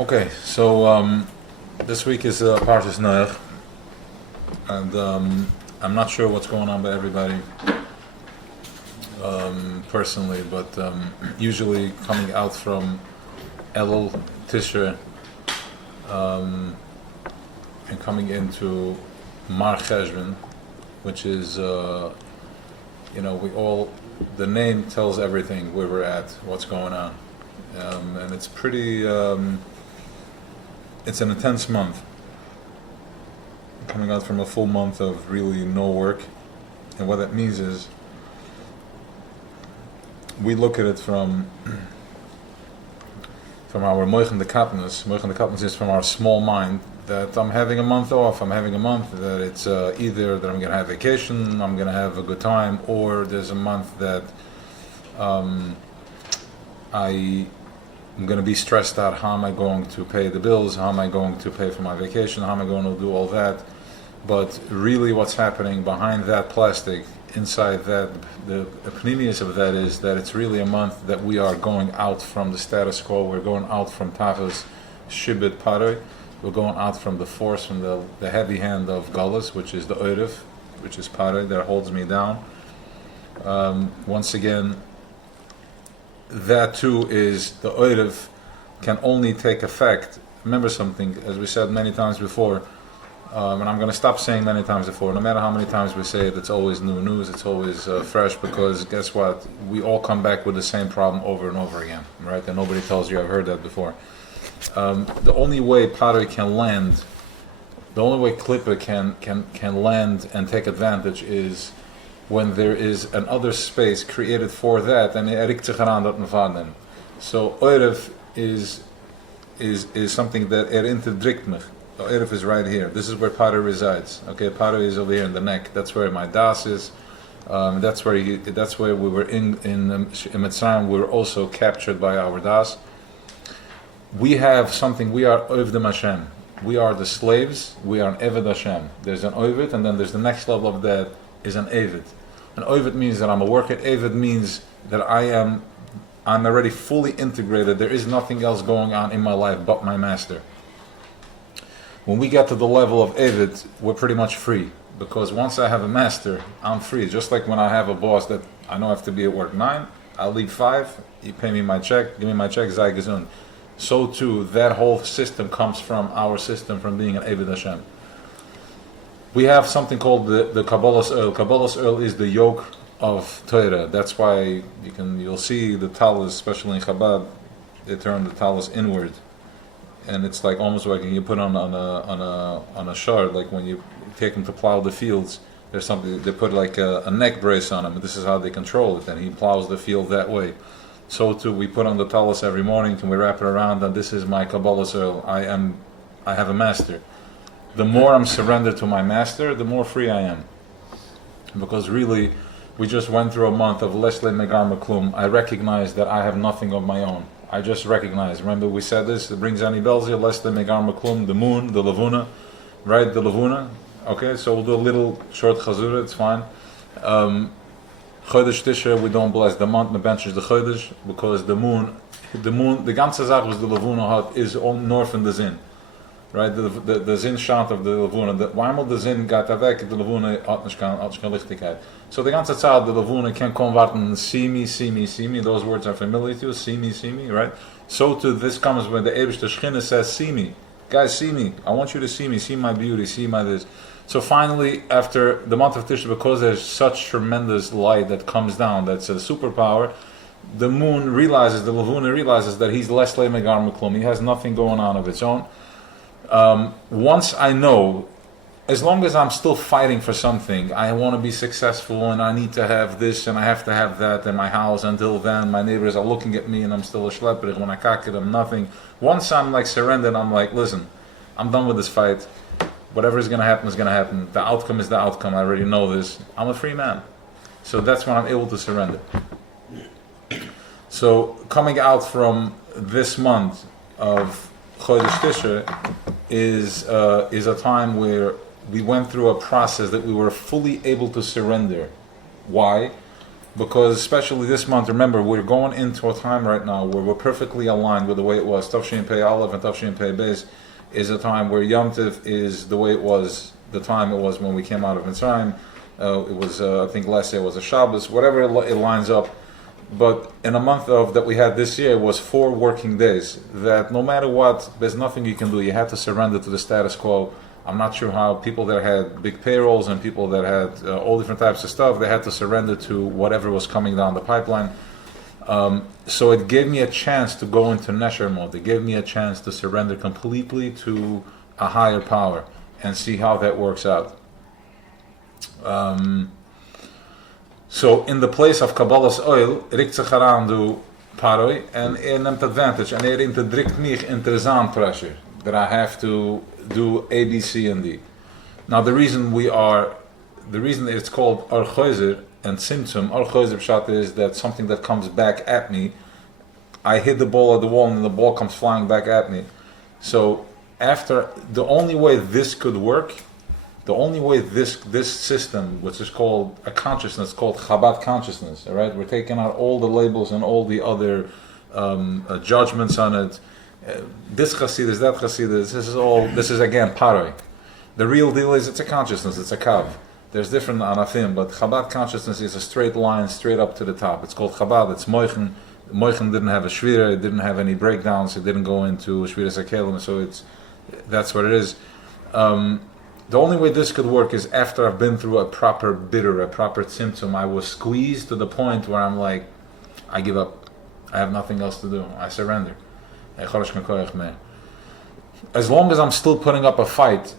Okay, so this week is Parshas Noach, and I'm not sure what's going on by everybody personally, but usually coming out from Elul Tishrei and coming into Mar Cheshvan, which is we all, the name tells everything where we're at, what's going on, and it's pretty. It's an intense month. Coming out from a full month of really no work, and what that means is we look at it from our moich and the katnus. Moich and the katnus is from our small mind that I'm having a month off. I'm having a month that it's either that I'm going to have vacation, I'm going to have a good time, or there's a month that I'm going to be stressed out. How am I going to pay the bills? How am I going to pay for my vacation? How am I going to do all that? But really what's happening behind that plastic, inside that, the pneumius of that is that it's really a month that we are going out from the status quo. We're going out from Tachas Shibit Paroi. We're going out from the force, from the heavy hand of Galus, which is the Oirif, which is Paroi, that holds me down. Once again, that too is the Oirif can only take effect. Remember something, as we said many times before, and I'm going to stop saying many times before, no matter how many times we say it, it's always new news, it's always fresh, because guess what? We all come back with the same problem over and over again, right? And nobody tells you, I've heard that before. The only way Paroi can land, the only way Klippa can land and take advantage is when there is another space created for that, and Erik Tzicharan dat mevaden. So Oiref is something that interdrikt mich. Oiref is right here. This is where Paroi resides. Okay, Paroi is over here in the neck. That's where my das is. That's where we were in Mitzrayim. We were also captured by our das. We have something. We are Ovdim Hashem. We are the slaves. We are an Eved Hashem. There's an Ovid, and then there's the next level of that is an Eved. An Ovid means that I'm a worker. Eved means that I'm already fully integrated. There is nothing else going on in my life but my master. When we get to the level of Eved, we're pretty much free. Because once I have a master, I'm free. Just like when I have a boss that I know I have to be at work 9, I'll leave 5, you pay me my check, give me my check, Zai Gezun. So too, that whole system comes from our system, from being an Eved Hashem. We have something called the Kabbalah's Oil. Kabbalah's Oil is the yoke of Torah. That's why you'll see the talis, especially in Chabad, they turn the talis inward, and it's like almost like you put on a shard, like when you take him to plow the fields. There's something they put like a neck brace on him, and this is how they control it. And he plows the field that way. So too, we put on the talis every morning, and we wrap it around. And this is my Kabbalah's Oil. I have a master. The more I'm surrendered to my master, the more free I am. Because really, we just went through a month of Lesle Megar Maklum. I recognize that I have nothing of my own. I just recognize. Remember we said this, it brings any bells here, Lesle Megar Maklum, the moon, the Lavuna, right? The Lavuna. Okay, so we'll do a little short chazura, it's fine. Chodesh Tishrei, we don't bless the month, the bench is the Chodesh, because the moon, the ganze Sache was the Lavuna hat, is on north in the Zin. Right, the Zin shant of the Levuna, weinmal the Zin geht weg, the Levuna hat nicht keine Lichtigkeit. So the ganze Zeit, the Levuna can come warten, see me, those words are familiar to you, see me, right? So too, this comes when the Eibishter Shechina says, see me, guys, see me, I want you to see me, see my beauty, see my this. So finally, after the month of Tishrei, because there's such tremendous light that comes down, that's a superpower, the moon realizes, the Levuna realizes that he's less Megar Meklum, he has nothing going on of its own. Once I know, as long as I'm still fighting for something, I want to be successful and I need to have this and I have to have that in my house. Until then, my neighbors are looking at me and I'm still a schlepper. When I kack it, I'm nothing. Once I'm like surrendered, I'm like, listen, I'm done with this fight. Whatever is going to happen is going to happen. The outcome is the outcome. I already know this. I'm a free man. So that's when I'm able to surrender. So coming out from this month of Chodesh Tishrei is a time where we went through a process that we were fully able to surrender. Why? because especially this month, remember, we're going into a time right now where we're perfectly aligned with the way it was. Tafshin Pei Aleph and Tafshin Pei Beis is a time where Yom Tov is the way it was, the time it was when we came out of Mitzrayim. It was, I think last year was a Shabbos, whatever it lines up. But in a month of that we had this year was 4 working days, that no matter what, there's nothing you can do. You had to surrender to the status quo. I'm not sure how people that had big payrolls and people that had all different types of stuff, they had to surrender to whatever was coming down the pipeline. So it gave me a chance to go into Nesher mode. It gave me a chance to surrender completely to a higher power and see how that works out. So in the place of Kabbalah's oil, richt zich eraan door paroi, and neemt advantage, and interdrikt mich into zaan pressure, that I have to do A, B, C, and D. Now the reason it's called Archoizer and Tzimtzum, Archoizer pshat is that something that comes back at me, I hit the ball at the wall and the ball comes flying back at me. So the only way this could work, the only way this system, which is called a consciousness, called Chabad consciousness, all right? We're taking out all the labels and all the other judgments on it. This Chassidus, that Chassidus, this is again paroi. The real deal is it's a consciousness, it's a kav. There's different anafim, but Chabad consciousness is a straight line, straight up to the top. It's called Chabad, it's Moichen. Moichen didn't have a shvira, it didn't have any breakdowns, it didn't go into shvira sakelim, so that's what it is. The only way this could work is after I've been through a proper bitter, a proper tzimtzum. I was squeezed to the point where I'm like, I give up. I have nothing else to do. I surrender. As long as I'm still putting up a fight,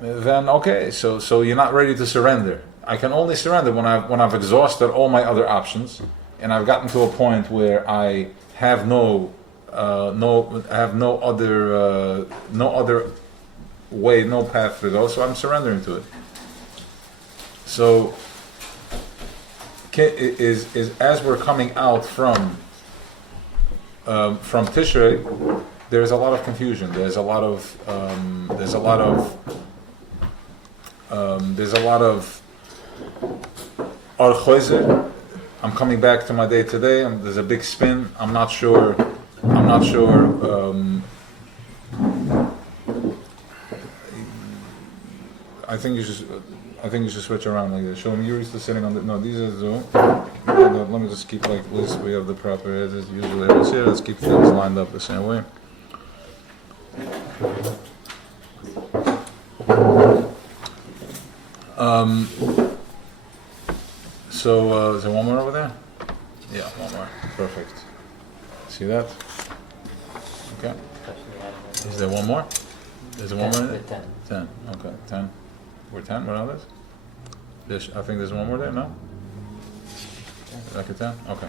then okay, so you're not ready to surrender. I can only surrender when I've exhausted all my other options, and I've gotten to a point where I have no other way, no path to go, so I'm surrendering to it. So is as we're coming out from Tishrei, there's a lot of confusion. There's a lot of Archoizer. I'm coming back to my day today, and there's a big spin. I'm not sure. I think you should switch around like this. Show them you're used to sitting on the. No, these are Zoom. Let me just keep like this. We have the proper edges. Usually, let's keep things lined up the same way. So is there one more over there? Yeah, one more. Perfect. See that? Okay. Is there one more? Is there one more? 10. 10. Okay, 10. We're 10. What others? I think there's one more there. No. Like a 10. Okay.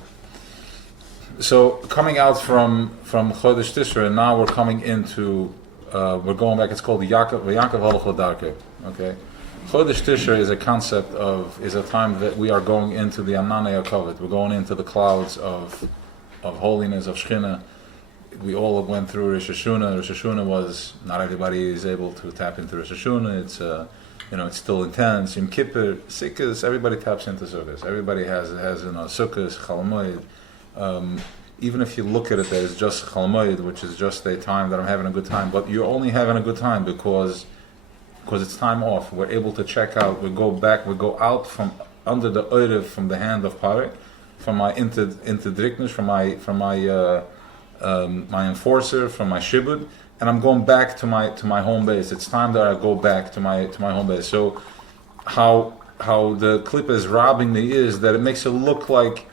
So coming out from Chodesh Tishrei, and now we're coming into we're going back. It's called the Yaakov Halach L'Darkei. Okay. Chodesh Tishrei is a time that we are going into the Ananei HaKavod. We're going into the clouds of holiness, of Shechina. We all went through Rosh Hashanah. Rosh Hashanah was, not everybody is able to tap into Rosh Hashanah. It's it's still intense. Yom Kippur, Sukkot, everybody taps into Sukkot. Everybody has Sukkot, Chol Hamoed. Even if you look at it as just Chol Hamoed, which is just a time that I'm having a good time, but you're only having a good time because it's time off. We're able to check out. We go back. We go out from under the oirev, from the hand of Parek, from my interdriknus, from my enforcer, from my shibud, and I'm going back to my home base. It's time that I go back to my home base. So how the clip is robbing me is that it makes it look like,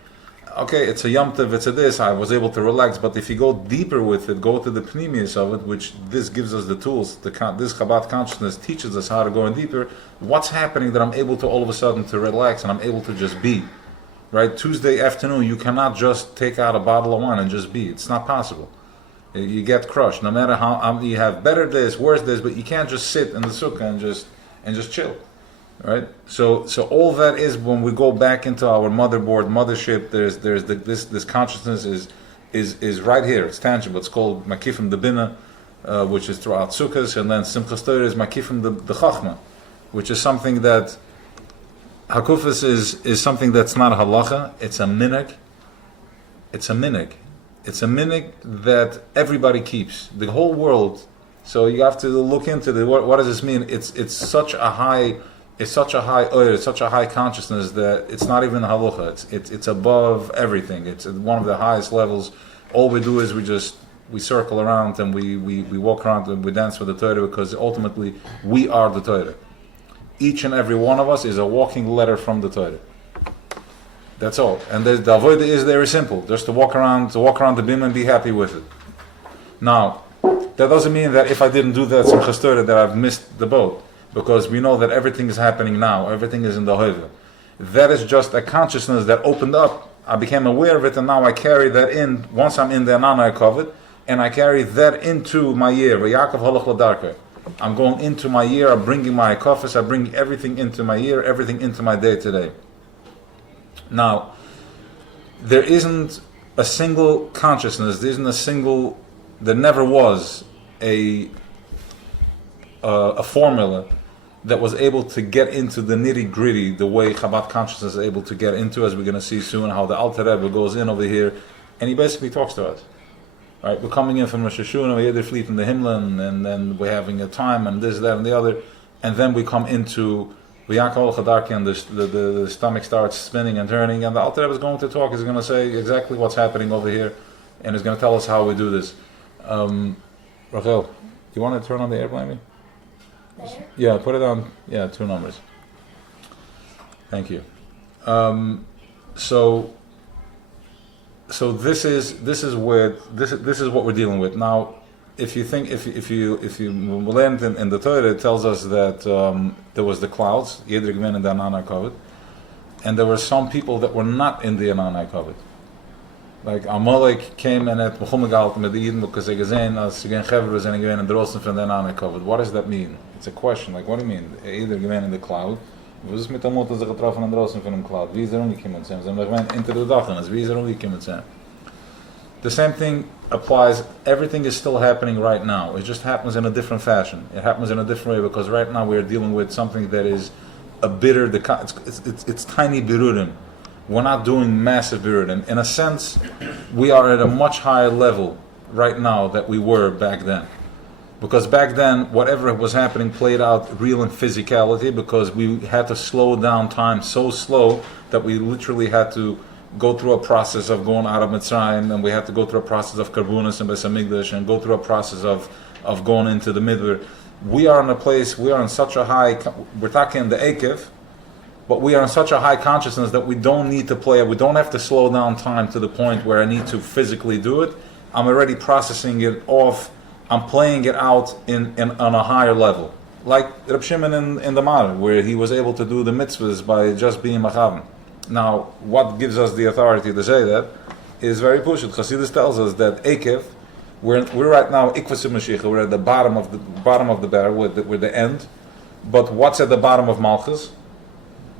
okay, it's a Yom Tov, it's a this, I was able to relax, but if you go deeper with it, go to the pnimius of it, which this gives us the tools, this Chabad consciousness teaches us how to go in deeper, what's happening that I'm able to all of a sudden to relax and I'm able to just be, right? Tuesday afternoon, you cannot just take out a bottle of wine and just be, it's not possible. You get crushed, no matter how, you have better days, worse days, but you can't just sit in the sukkah and just chill. Right, so all that is when we go back into our mothership. There's this consciousness is right here. It's tangible. It's called Makifim the Bina, which is throughout Sukkot, and then Simchas Torah is Makifim the Chachma, which is something that Hakufas is something that's not a halacha. It's a minhag. It's a minhag. It's a minhag that everybody keeps. The whole world. So you have to look into what does this mean? It's such a high. It's such a high oil, it's such a high consciousness that it's not even halacha. It's above everything. It's at one of the highest levels. All we do is we circle around and we walk around and we dance with the Torah, because ultimately we are the Torah. Each and every one of us is a walking letter from the Torah. That's all. And the avodah is very simple, just to walk around the bim and be happy with it. Now, that doesn't mean that if I didn't do that simchas Torah that I've missed the boat. Because we know that everything is happening now, everything is in the Hoiva. That is just a consciousness that opened up. I became aware of it, and now I carry that in. Once I'm in the Anana, I covet, and I carry that into my year. I'm going into my year, I'm bringing my kofis, I'm bringing everything into my year, everything into my day today. Now, there isn't a single consciousness, there never was a formula that was able to get into the nitty-gritty the way Chabad consciousness is able to get into, as we're going to see soon, how the Alter Rebbe goes in over here, and he basically talks to us. Right? We're coming in from Rosh Hashanah, we had the fleet in the Himlan, and then we're having a time, and this, that, and the other, and then we come into V'yakol Chadarki, and the stomach starts spinning and turning, and the Alter Rebbe is going to talk, he's going to say exactly what's happening over here, and he's going to tell us how we do this. Rachel, do you want to turn on the airplane? Maybe? Yeah, put it on. Yeah, 2 numbers. Thank you. So this is what we're dealing with now. If you think if you land in the Torah, it tells us that there was the clouds, Yedrik men and the Ananai covered, and there were some people that were not in the Ananai covered. Like Amalek came and had begonnen gehaald met de Eden because they gezien als ze geen gever zijn geweest in de rosten van de Ananai covered. What does that mean? It's a question. Like, what do you mean? Either geweest in the cloud. Was is met de motor ze getroffen aan de rosten van een cloud? Wie is er ongekomen zijn? Ze hebben geweest into the darkness. Wie is er ongekomen zijn? The same thing applies. Everything is still happening right now. It just happens in a different fashion. It happens in a different way because right now we are dealing with something that is a bitter. It's tiny birurim. We're not doing massive birurim. In a sense, we are at a much higher level right now than we were back then. Because back then, whatever was happening played out real in physicality because we had to slow down time so slow that we literally had to go through a process of going out of Mitzrayim, and we had to go through a process of Karbunas and Beis Hamikdash, and go through a process of going into the Midbar. We are in a place, we are in such a high, we're talking the Akev, but we are in such a high consciousness that we don't need to play it. We don't have to slow down time to the point where I need to physically do it. I'm already processing it off. I'm playing it out on a higher level. Like Reb Shimon in the Mar, where he was able to do the mitzvahs by just being Machavim. Now, what gives us the authority to say that is very pushit. Chassidus tells us that Ekev, we're right now Ikvas Mashiach, we're at the bottom of the barrel, with the end. But what's at the bottom of Malchus?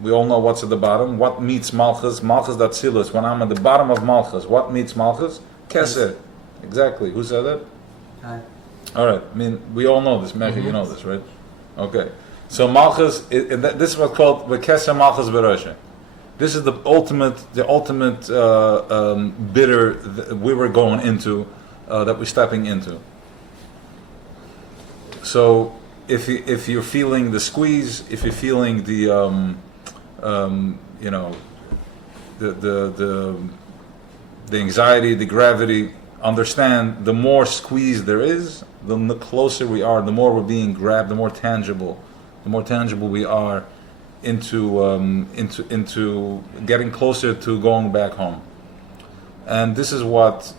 We all know what's at the bottom. What meets Malchus? Malchus dat Silus. When I'm at the bottom of Malchus, what meets Malchus? Keser. Exactly. Who said that? Hi. All right. I mean, we all know this. Mecha, you know this, right? Okay. So Malchus, this is what's called the Keser Malchus Beroshe. This is the ultimate bitter that we were going into, that we're stepping into. So if you're feeling the squeeze, if you're feeling the anxiety, the gravity, understand the more squeeze there is, the closer we are, the more we're being grabbed, the more tangible we are into getting closer to going back home. And this is what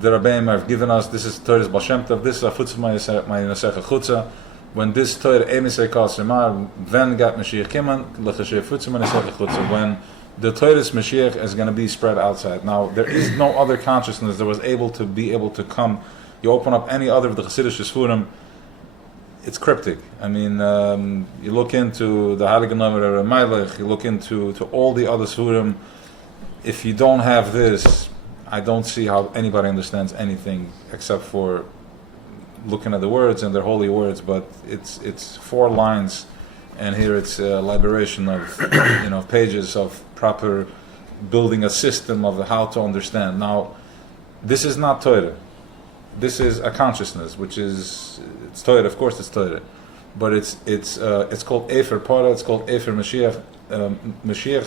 the Rabbeim have given us. This is Torah's Baal Shem Tov. This is Afutz Ma'asecha Chutza. When this Torah Emisei Kal Semar, then got Mashiach Kiman, L'chashay Afutz Ma'asecha Chutza. When the Torah's Mashiach is going to be spread outside. Now, there is no other consciousness that was able to come. You open up any other of the Chassidish Sfurim, it's cryptic. I mean, you look into the Heilige Nomer Melech, you look into all the other Sfurim. If you don't have this, I don't see how anybody understands anything except for looking at the words and their holy words. But it's 4 lines and here it's a liberation of pages of proper building a system of how to understand. Now, this is not Torah. This is a consciousness, which is it's Torah. Of course, it's Torah, but it's called Efer Para. It's called Efer Mashiach. Mashiach.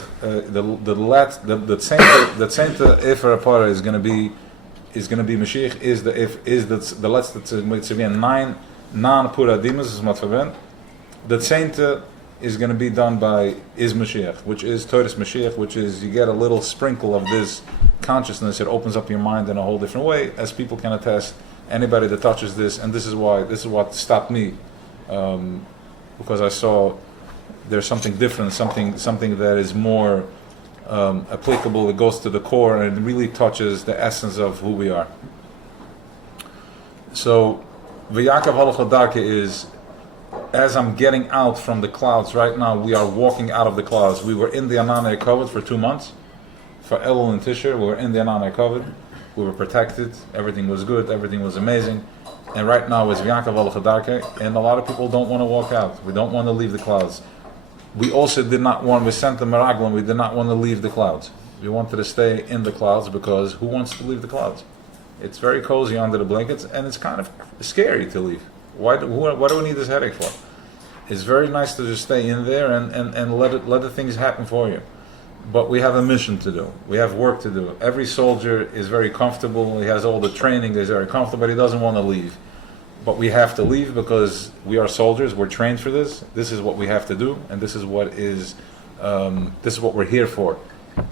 The saint Efer Para is going to be Mashiach. Is the letzte Tzivien 9 non-Puradimus is matverben. The saint is going to be done by is Mashiach, which is Torah's Mashiach, which is you get a little sprinkle of this consciousness. It opens up your mind in a whole different way, as people can attest. Anybody that touches this, and this is what stopped me, because I saw there's something different, something that is more applicable. It goes to the core and it really touches the essence of who we are. So, v'yakav halach l'darke is, as I'm getting out from the clouds right now, we are walking out of the clouds. We were in the Ananei Kavod for 2 months. For Elul and Tisher, we were in the Ananei Kavod. We were protected. Everything was good. Everything was amazing. And right now it's V'yankav Alech Hadarke, and a lot of people don't want to walk out. We don't want to leave the clouds. We also did not want, we sent the Meraglim, we did not want to leave the clouds. We wanted to stay in the clouds because who wants to leave the clouds? It's very cozy under the blankets, and it's kind of scary to leave. What do we need this headache for? It's very nice to just stay in there and let the things happen for you. But we have a mission to do. We have work to do. Every soldier is very comfortable. He has all the training. He's very comfortable, but he doesn't want to leave. But we have to leave because we are soldiers. We're trained for this. This is what we have to do, and this is what we're here for.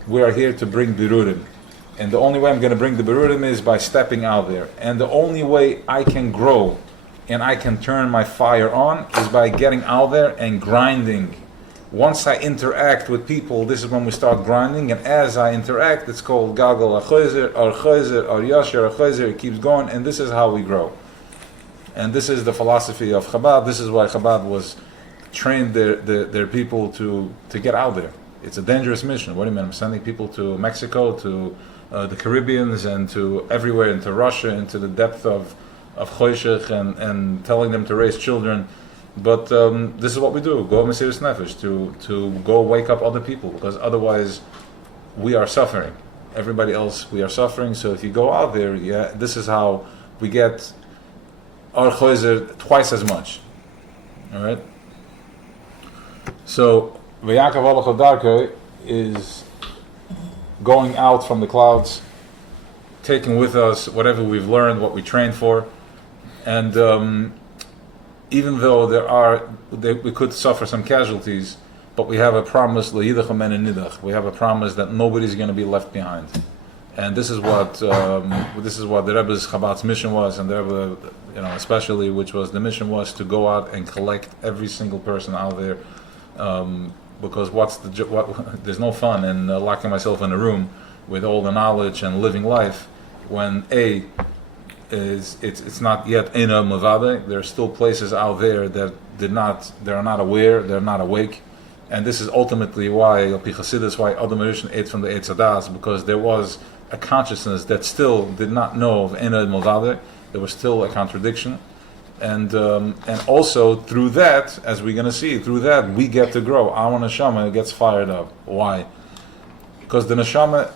We are here to bring birurim. And the only way I'm going to bring the birurim is by stepping out there. And the only way I can grow and I can turn my fire on is by getting out there and grinding. Once I interact with people, this is when we start grinding, and as I interact, it's called Gagal Achoizer, Ar Choizer, Ar Yasher Achoizer, it keeps going, and this is how we grow. And this is the philosophy of Chabad. This is why Chabad was trained their people to get out there. It's a dangerous mission. What do you mean? I'm sending people to Mexico, to the Caribbeans, and to everywhere, into Russia, into the depth of Choshech, and telling them to raise children. But this is what we do. Go Mesiras Nefesh, to go wake up other people, because otherwise we are suffering. Everybody else, we are suffering. So if you go out there, this is how we get our choizer twice as much. All right. So V'yakav Alech Hadarke is going out from the clouds, taking with us whatever we've learned, what we trained for, and even though we could suffer some casualties, but we have a promise, le'idach amen and nidach. We have a promise that nobody's going to be left behind, and this is what the Rebbe's Chabad's mission was, and the Rebbe, especially, which was the mission was to go out and collect every single person out there, because there's no fun in locking myself in a room with all the knowledge and living life when it's not yet in a mavade. There are still places out there that they're not aware, they're not awake, and this is ultimately why Adam Rishon ate from the Eitz Hadas, because there was a consciousness that still did not know of Ena Mavade. There was still a contradiction, and also through that, as we're going to see, through that we get to grow. Our neshama gets fired up. Why? Because the neshama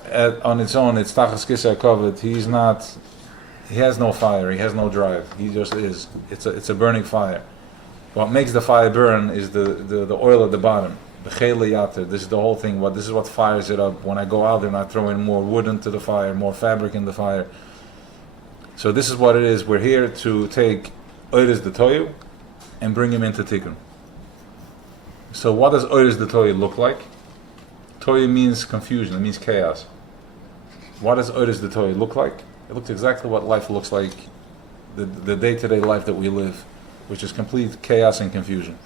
on its own, it's tachas kisei kavod. He has no fire. He has no drive. He just is. It's a burning fire. What makes the fire burn is the oil at the bottom. The chele yater. This is the whole thing. This is what fires it up. When I go out there and I throw in more wood into the fire, more fabric in the fire. So this is what it is. We're here to take Oiris the Toyu and bring him into Tikkun. So what does Oiris the Toyu look like? Toyu means confusion. It means chaos. What does Oiris the Toyu look like? It looks exactly what life looks like, the day-to-day life that we live, which is complete chaos and confusion.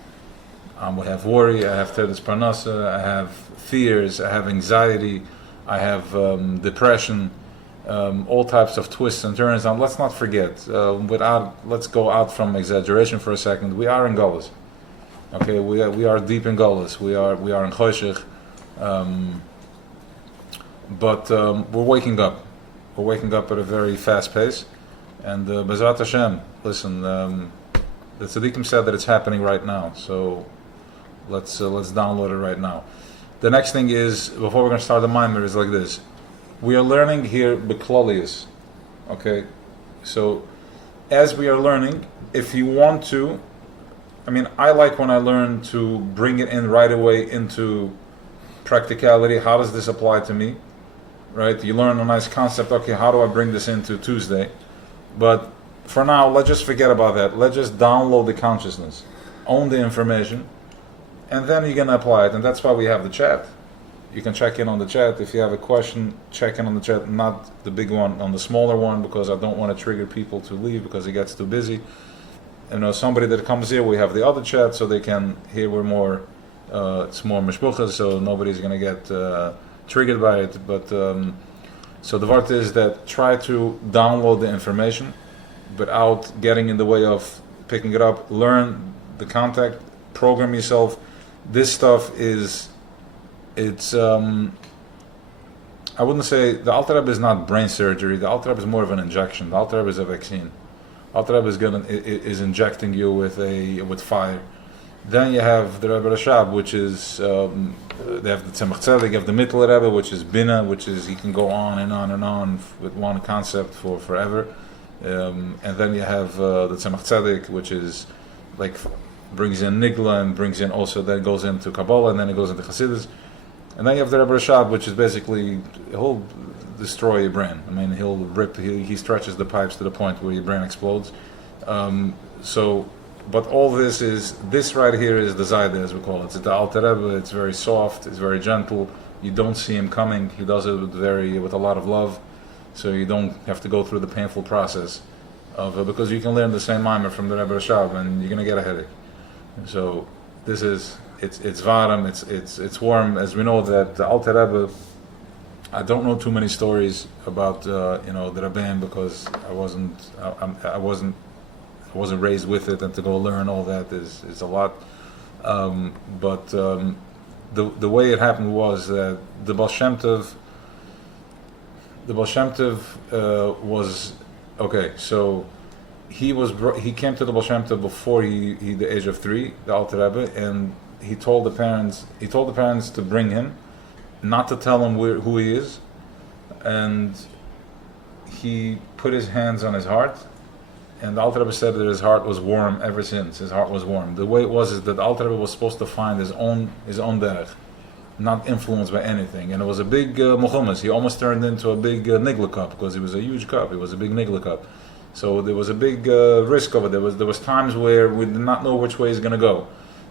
We have worry, I have teres parnasa, I have fears, I have anxiety, I have depression, all types of twists and turns. And let's not forget, let's go out from exaggeration for a second. We are in Golas. Okay, we are deep in Golas. We are in Choshech, but we're waking up. We're waking up at a very fast pace, and Bezrat Hashem, listen, the Tzaddikim said that it's happening right now, so Let's download it right now. The next thing is, before we're going to start the mimer, is like this. We are learning here Beklolius. Okay? So, as we are learning, if you want to, I like when I learn to bring it in right away into practicality. How does this apply to me? Right? You learn a nice concept. Okay, how do I bring this into Tuesday? But for now, let's just forget about that. Let's just download the consciousness, own the information, and then you're going to apply it. And that's why we have the chat. You can check in on the chat. If you have a question, check in on the chat, not the big one, on the smaller one, because I don't want to trigger people to leave because it gets too busy. Somebody that comes here, we have the other chat, so they can, here we're more, it's more mishpuchas, so nobody's going to get triggered by it. But so the word is that try to download the information without getting in the way of picking it up. Learn the contact, program yourself. This stuff is, it's, I wouldn't say, the Alter Rebbe is not brain surgery. The Alter Rebbe is more of an injection. The Alter Rebbe is a vaccine. Alter Rebbe is injecting you with fire. Then you have the Rebbe Rashab, which is, they have the Tzemach Tzedek, you have the Mittel Rebbe, which is Bina, which is, he can go on and on and on with one concept for forever. And then you have the Tzemach Tzedek, which is like, brings in Nigla and brings in also, then goes into Kabbalah and then it goes into Chassidus. And then you have the Rebbe Rashab, which is basically, he'll destroy your brain. He'll rip, he stretches the pipes to the point where your brain explodes. But all this right here is the Zayda, as we call it. It's the Alter Rebbe. It's very soft, it's very gentle. You don't see him coming. He does it with a lot of love. So you don't have to go through the painful process of because you can learn the same mimer from the Rebbe Rashab and you're going to get a headache. So this is, it's varm, it's warm. As we know that the Alter Rebbe, I don't know too many stories about the Rebbeim because I wasn't raised with it, and to go learn all that is a lot. But the way it happened was that the Baal Shem Tov was okay. So he came to the Baal Shem Tov before the age of 3, the Alter Rebbe, and he told the parents to bring him, not to tell him who he is, and he put his hands on his heart. And the Alter Rebbe said that his heart was warm ever since. His heart was warm. The way it was is that the Alter Rebbe was supposed to find his own derech, not influenced by anything. And it was a big muchumas. He almost turned into a big nigla cup because he was a huge cup. He was a big nigla cup. So there was a big risk over there. There was times where we did not know which way he's going to go.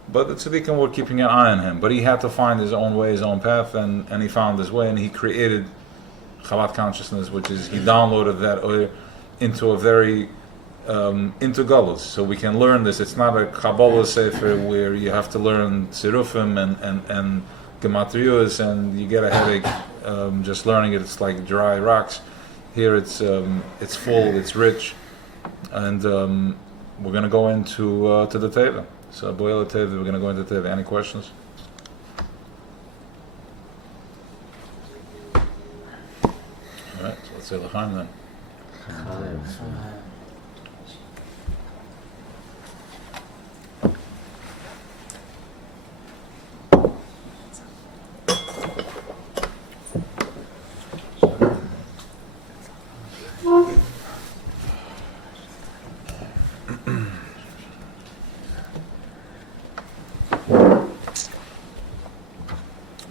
But the tzaddikim were keeping an eye on him. But he had to find his own way, his own path, and he found his way. And he created Chabad consciousness, which is he downloaded that into a very into Galus, so we can learn this. It's not a Kabbalah Sefer where you have to learn Sirufim and Gematrius and you get a headache just learning it. It's like dry rocks. Here it's full, it's rich, and we're going to go into to the Teva. So Boyle Teva, we're going to go into Teva. Any questions? All right, so let's say L'chaim then.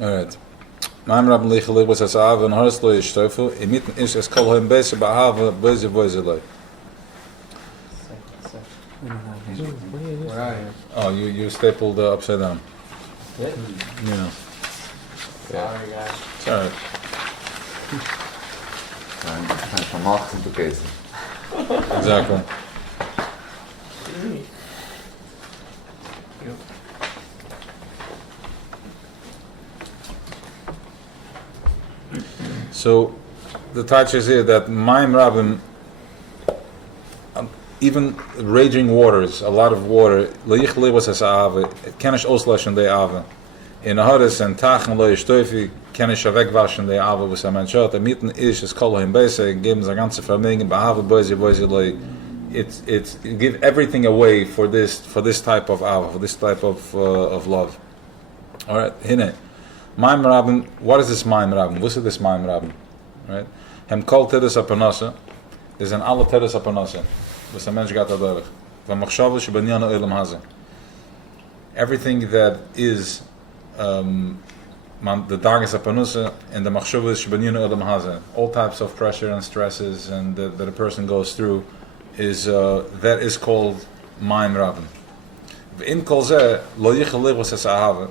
Alright. Mein Rabbi Lichelig was as Ave and Horslo Yishtofu, imitten is as Kol Hoim Bese Ba'ave Beze Voizeloi. Where are you? Oh, you stapled upside down. Yeah. Yeah. Sorry, guys. It's alright. Van macht het bekeken. Exactly. So the touch is here that Maim Rabim, even raging waters, a lot of water, Leichle was as Ave, Kenish Oslash de Ave. In Haris and Tachen Lo Yishtofi, Kenish Wegwaschen de Ave, was a Menschot, a Mitten Ish, is Kol Him Bese, geben sie ganze Vermögen, Behave Boise Loi. It's give everything away for this type of Ave, for this type of love. All right, hine. Maim Rabin, what is this Maim Rabin? What's this Maim Rabin? Right? Hem kol teres apanase. There's an alle teres apanase. Was a mensch gat adorg. Van machshava shebinyan olam haze. Everything that is the darkness apanase and the machshava shebinyan olam haze. All types of pressure and stresses and that a person goes through is that is called Maim Rabin. In kol ze lo yichel was es ahave.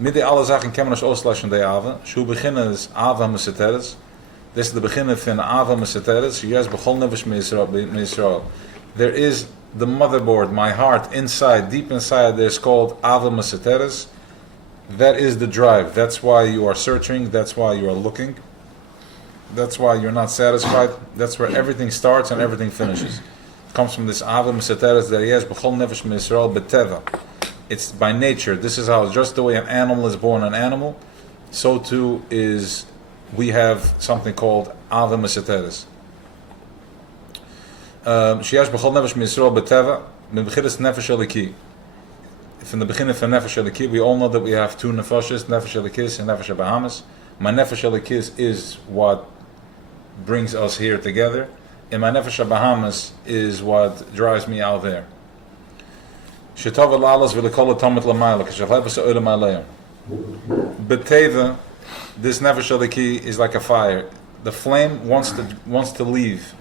Midden alle zaken kennen als Oostlash en de Ava. Zo beginnen is Ava Meseteres. Dit is de beginning van Ava Meseteres. Yes, begon nevers Israel. There is the motherboard, my heart, inside, deep inside, there's called Ava Meseteres. That is the drive. That's why you are searching. That's why you are looking. That's why you're not satisfied. That's where everything starts and everything finishes. It comes from this Ava Meseteres that yes, begon nevers Israel beteva. It's by nature. This is how, just the way an animal is born an animal, so too is, we have something called Ava Meseteres. Sheyash b'chol nefesh miYisrael b'teva, m'bechinas nefesh eliki. From the beginning of nefesh eliki, we all know that we have two nefeshes, nefesh elikis and nefesh bahamas. My nefesh elikis is what brings us here together, and my nefesh bahamas is what drives me out there. Beteva, this nefesh eliki is like a fire. The flame wants to leave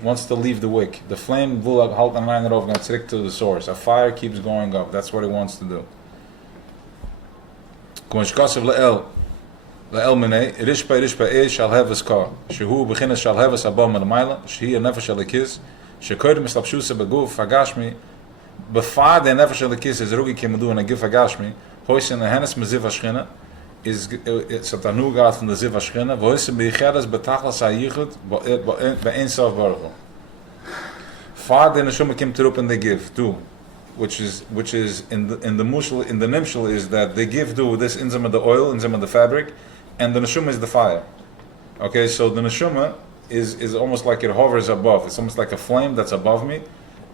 the wick. The flame will halt an line over and stick to the source. A fire keeps going up. That's what it wants to do. Le'el minei, rishpa eish shall have his car. Shehu beginnes shall have his abom l'mayla. Shehi a nefesh elikis. Shekoydim eslapshusa beguf hagashmi. Before the nefesh elikis is rugi kimadu and a gif hagashmi, hois in the hennes meziv hashchina is it's a tanugat from the ziv hashchina, hois in beicheres betachlas hayichud be'en sof baruch hu. Far the neshama kim terup and they give too, which is in the mushal, in the nimshal is that they give do this inzam of the oil, inzam of the fabric, and the neshama is the fire. Okay, so the neshama is almost like it hovers above. It's almost like a flame that's above me.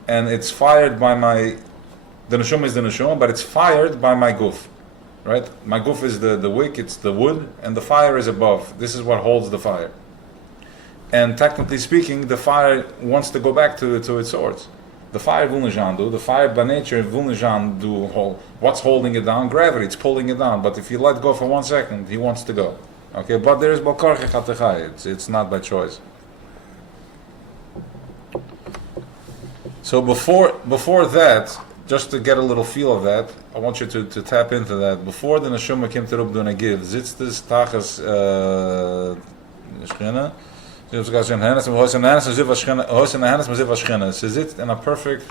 And it's fired by the neshama is the neshama, but it's fired by my guf, right? My guf is the wick, it's the wood, and the fire is above. This is what holds the fire. And technically speaking, the fire wants to go back to its source. The fire will not do. The fire by nature will not do. What's holding it down? Gravity. It's pulling it down. But if you let go for 1 second, he wants to go. Okay, but there is balkarche chatechai. It's not by choice. So before that, just to get a little feel of that, I want you to tap into that. Before the neshama came to Rub a give, zitztes tachas shchina, she sits in a perfect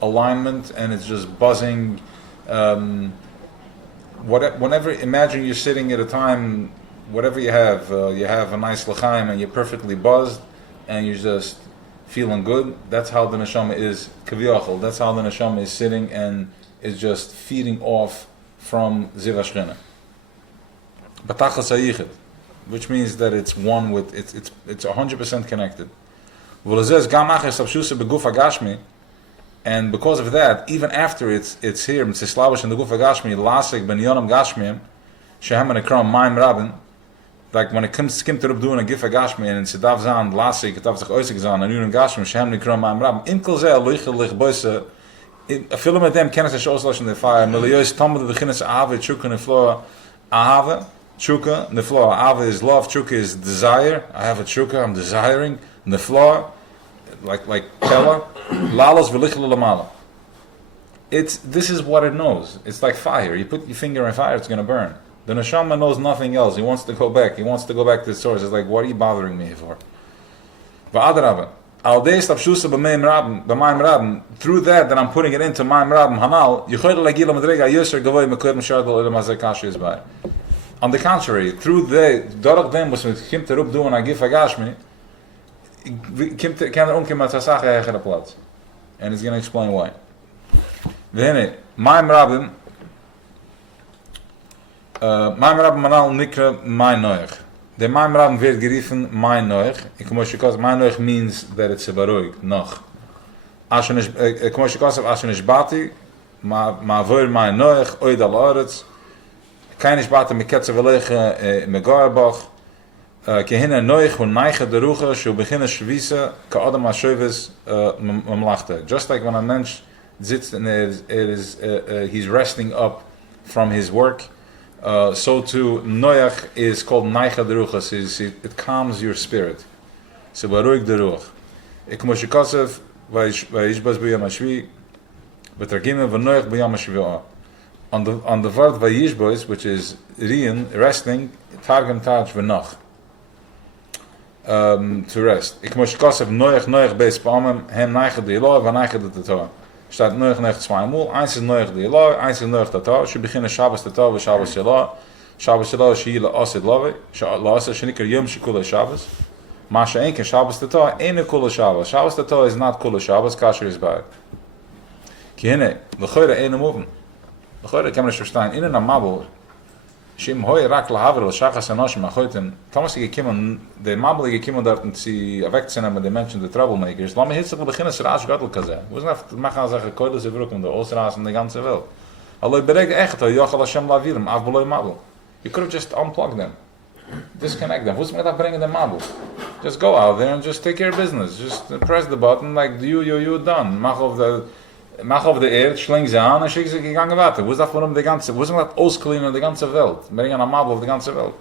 alignment and it's just buzzing. Whenever, imagine you're sitting at a time, whatever you have a nice l'chaim and you're perfectly buzzed and you're just feeling good. That's how the neshama is kaviyachol. That's how the neshama is sitting and is just feeding off from ziv hashchina. Batachas hayichid, which means that it's one with it's 100% connected. And because of that, even after it's here, mitzislavish in the guf hagashmi, lasik ben yonam gashmiyim, shehem and ekram maim rabin. Like when it comes to Reb doing a gif hagashmi and it's dav zan lasik, dav sich oisik zan, and yonam gashmi, shehem ekram maim rabin. In kol zeh loichel lich boise, a film of them kennis es oslash in the fire. Meliyos tamad the beginnes ahave chuka nefloa ahave. Chuka, nefloa. Ava is love, chuka is desire. I have a chuka, I'm desiring. Nefloa, like Kela. Lalos v'lichel lamala. This is what it knows. It's like fire. You put your finger in fire, it's going to burn. The neshama knows nothing else. He wants to go back. He wants to go back to the source. It's like, what are you bothering me for? V'adrabah. Al deis tapshusa b'meim rabim. Through that I'm putting it into maim rabim hanal. Yichoyd l'agila madrega yoser gavoy mekoyd m'shad l'olam hazeh kashi yizbai. On the contrary, through dorach them was with kim terub doing agif hagashmi, kim matasach hecher platz, and he's going to explain why. V'hine maim rabim manal nikra maim noach. The maim rabim wird geriefen maim noach. Because maim noach means that it's a baruch noch. K'moshikos ashen ishbati ma vor maim noach oid al aretz. keine Sparte mit Ketze Velege Megorbach. Kehina Noich und Neiche der Ruche, shu beginne Schwisse, ka Adam Hashovis Mamlachte. Just like when a mensch sits and he's resting up from his work, so too Noach is called Neiche der Ruche. It calms your spirit. So baruch der Ruch. Ik mosh Yosef, vayishbas b'yom hashvi, v'targimim v'noach b'yom hashvi. On the word vayishbas, which is rien, resting, targem taj v'noch. To rest. Ik moest Kosef Noach beis Palmen, hen Neiche de Eloi, van Neiche de Torah. Staat Noach zweimal, eins ist Noach de Eloi, eins ist Noach de Torah. She beginnen Shabbos de Torah, Shabbos Eloi. Shabbos Eloi, she la Osid Love, la Osid, she nikar Yom Shekula Shabbos. Masha Enke, Shabbos de Torah, eine Kula Shabbos. Shabbos de Torah is not Kula Shabbos, Kasher is by. Ki hine, l'choyre eine Moven. L'choyre kann man nicht verstehen, in einem Mabel, Shim hoy rak lahaver shachas anoshim achoyten. Thomas gekimmen, the mabel gekimmen dort und sie wegzenen mit den Menschen, the troublemakers. Lass mich jetzt beginnen Sirach Gottel kaze. Was nach machen sagen koide ze vroken de Ostras in the ganze Welt. Allo bereg echt, Yochel Hashem lavirem af beloy mabel. You could have just unplugged them. Disconnect them. Who's going bring the mabel? Just go out there and just take care of business. Just press the button like you done. Mach auf der Erde, schling sie an und schick sie gegangen weiter. Wo ist das warum die ganze, wo ist das ausklinen die ganze Welt? Bringen eine Mabel auf die ganze Welt.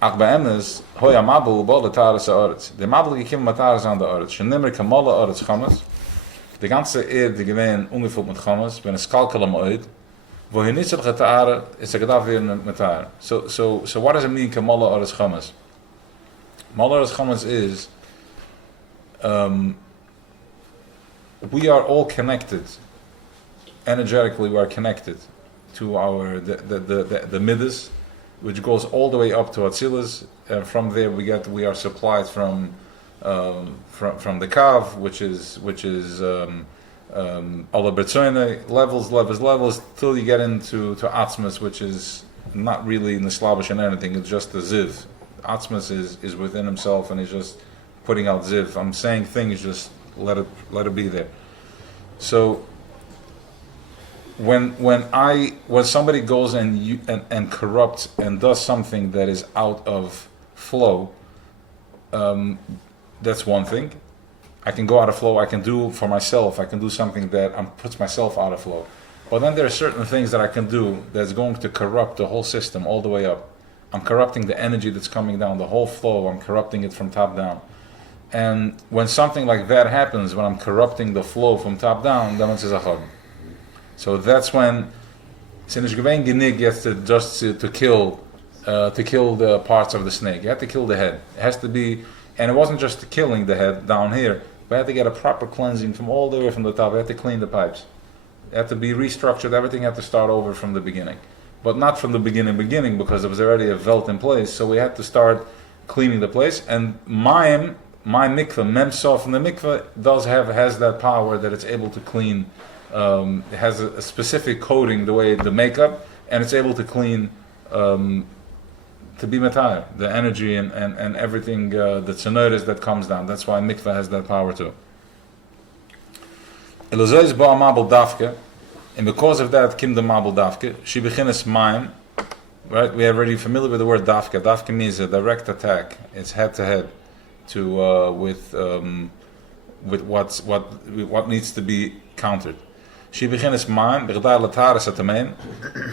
Ach bei ihm ist, hoi a Mabel, bo de Tares a Oretz. Die Mabel gekommen mit Tares an der Oretz. Schon nimmer kamolle Oretz Chamas. Die ganze Erde gewähnt ungefüllt mit Chamas, wenn es kalkel am Oid. Wo hier nicht so Tare, ist gedacht werden mit Tare. So what does it mean kamolle Oretz Chamas? Molle Oretz Chamas is, we are all connected. Energetically, we are connected to our the Midas, which goes all the way up to Atzilus, and from there we are supplied from the Kav, which is Ala Betzone, levels till you get into Atzmas, which is not really in the Slavish and anything. It's just the Ziv. Atzmas is within himself, and he's just putting out Ziv. I'm saying things just. Let it be there. So when somebody goes and corrupts and does something that is out of flow, that's one thing. I can go out of flow. I can do for myself. I can do something that puts myself out of flow. But then there are certain things that I can do that's going to corrupt the whole system all the way up. I'm corrupting the energy that's coming down, the whole flow. I'm corrupting it from top down. And when something like that happens, when I'm corrupting the flow from top down, then it's a chod. So that's when Sinish Gewein Genig gets to kill the parts of the snake. You have to kill the head. It has to be, and it wasn't just killing the head down here, but you had to get a proper cleansing from all the way from the top. You had to clean the pipes. It had to be restructured. Everything had to start over from the beginning. But not from the beginning, because there was already a velt in place. So we had to start cleaning the place. And my mikveh, memsa from the mikveh, has that power that it's able to clean. It has a specific coating, the way the makeup, and it's able to clean, to be matayr, the energy and everything, the tzenoris that comes down. That's why mikveh has that power too. Elazar ba mabel dafke, and because of that came the mabel dafke. She begins maim. Right, we are already familiar with the word dafke. Dafke means a direct attack. It's head to head. With what needs to be countered. She begins mine begdar lataris atamein,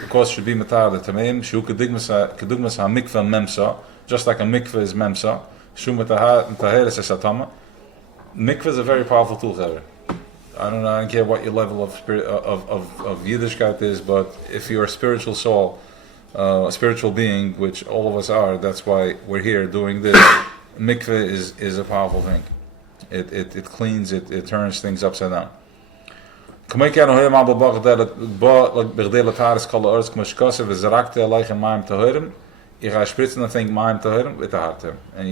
because should be matar the tamein. She kedugmas ha mikveh memsa, just like a mikveh is memsa. Shu mataheres es atama. Mikveh is a very powerful tool. I don't care what your level of spirit of Yiddishkeit is, but if you're a spiritual soul, a spiritual being, which all of us are, that's why we're here doing this. Mikveh is a powerful thing. It cleans, it turns things upside down. If and you're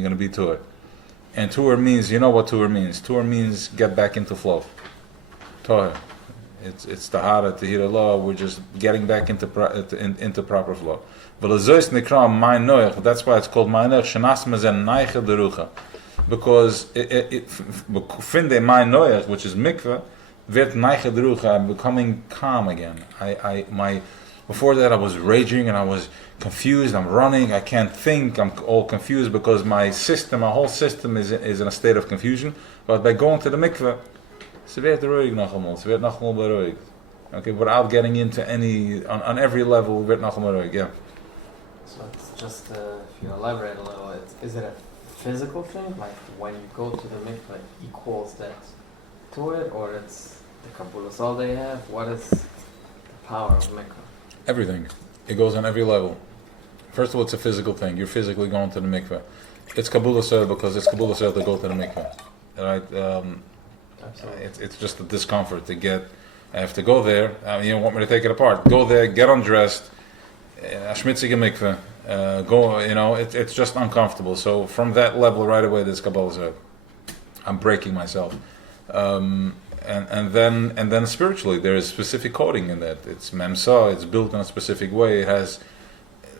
going to be Tur. And Tur means, you know what Tur means. Tur means get back into flow. Tur. It's Tahara, Tahira law, we're just getting back into proper flow. That's why it's called Ma'anoch, Shenasmazen Neiche Derucha. Because Finde which is mikveh, wird Neiche Derucha, I'm becoming calm again. Before that, I was raging and I was confused. I'm running. I can't think. I'm all confused because my whole system is in a state of confusion. But by going to the mikveh, ze werd ruhig nog eenmaal. Ze werd nog eenmaal beruhigd. Okay, without getting into any, on every level, werd nog eenmaal beruhigd. Yeah. So it's just, if you elaborate a little, is it a physical thing? Like when you go to the mikveh, equals that to it? Or it's the Kabbalah all they have? What is the power of mikveh? Everything. It goes on every level. First of all, it's a physical thing. You're physically going to the mikveh. It's Kabbalah Sir because it's Kabbalah Sir to go to the mikveh. Right? Absolutely. It's just a discomfort to get. I have to go there. You don't want me to take it apart. Go there, get undressed. Schmitzige mikveh. Go. It's just uncomfortable. So from that level right away, this Kabbalah Sir. I'm breaking myself. And then spiritually, there is specific coding in that. It's memsa. It's built in a specific way. It has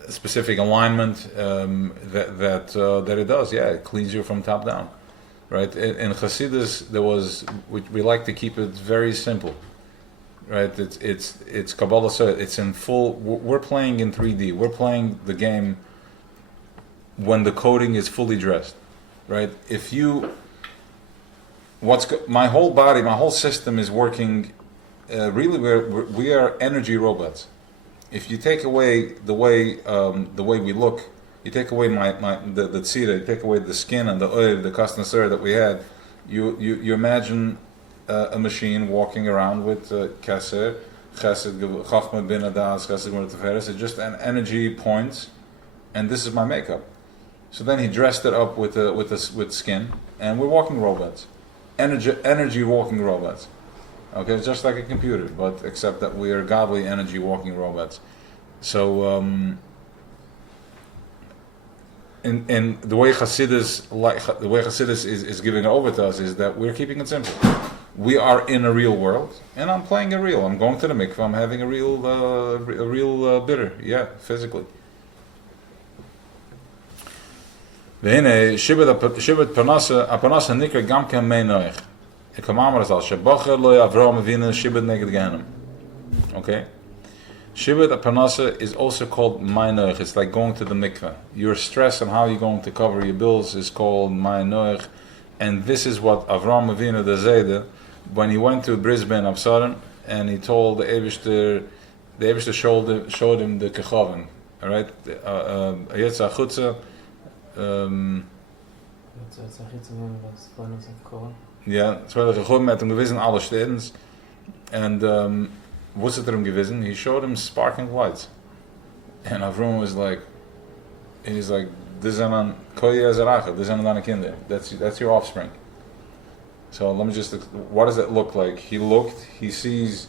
a specific alignment that it does. Yeah, it cleans you from top down, right? In Chassidus, we like to keep it very simple, right? It's Kabbalah. So it's in full. We're playing in 3D. We're playing the game when the coding is fully dressed, right? My whole body, my whole system is working. Really, we are energy robots. If you take away the way we look, you take away the tzira, you take away the skin and the oil, the kasnaser that we had. You imagine a machine walking around with keser, chesed, chachma bin adas, chesed bin teferes. It's just an energy points, and this is my makeup. So then he dressed it up with skin, and we're walking robots. Energy walking robots. Okay, it's just like a computer, but except that we are godly energy walking robots. So, in the way Chassidus is giving it over to us is that we're keeping it simple. We are in a real world, and I'm playing a real. I'm going to the mikveh. I'm having a real bitter. Yeah, physically. והנה, שיבת הפרנסה נקרא גם כן מי נוח. כמאמר ז"ל, שבוחר לא יעברו אבינו שיבת נגד גהנם. Okay? Shivat Parnasa is also called Mai Noach. It's like going to the mikveh. Your stress on how you're going to cover your bills is called Mai Noach. And this is what Avram Avinu the Zayda, when he went to Brisbane, Absalom, and he told the Eibishter showed him the Kechavim. Alright? Yetza Chutza. Ja, es war gekommen mit dem gewissen alle Städten and what's it gewissen? He showed him sparkling lights, and Avram was like, he's like, this is an koye zeracha, this is an kinder. That's your offspring. So let me just, what does it look like? He sees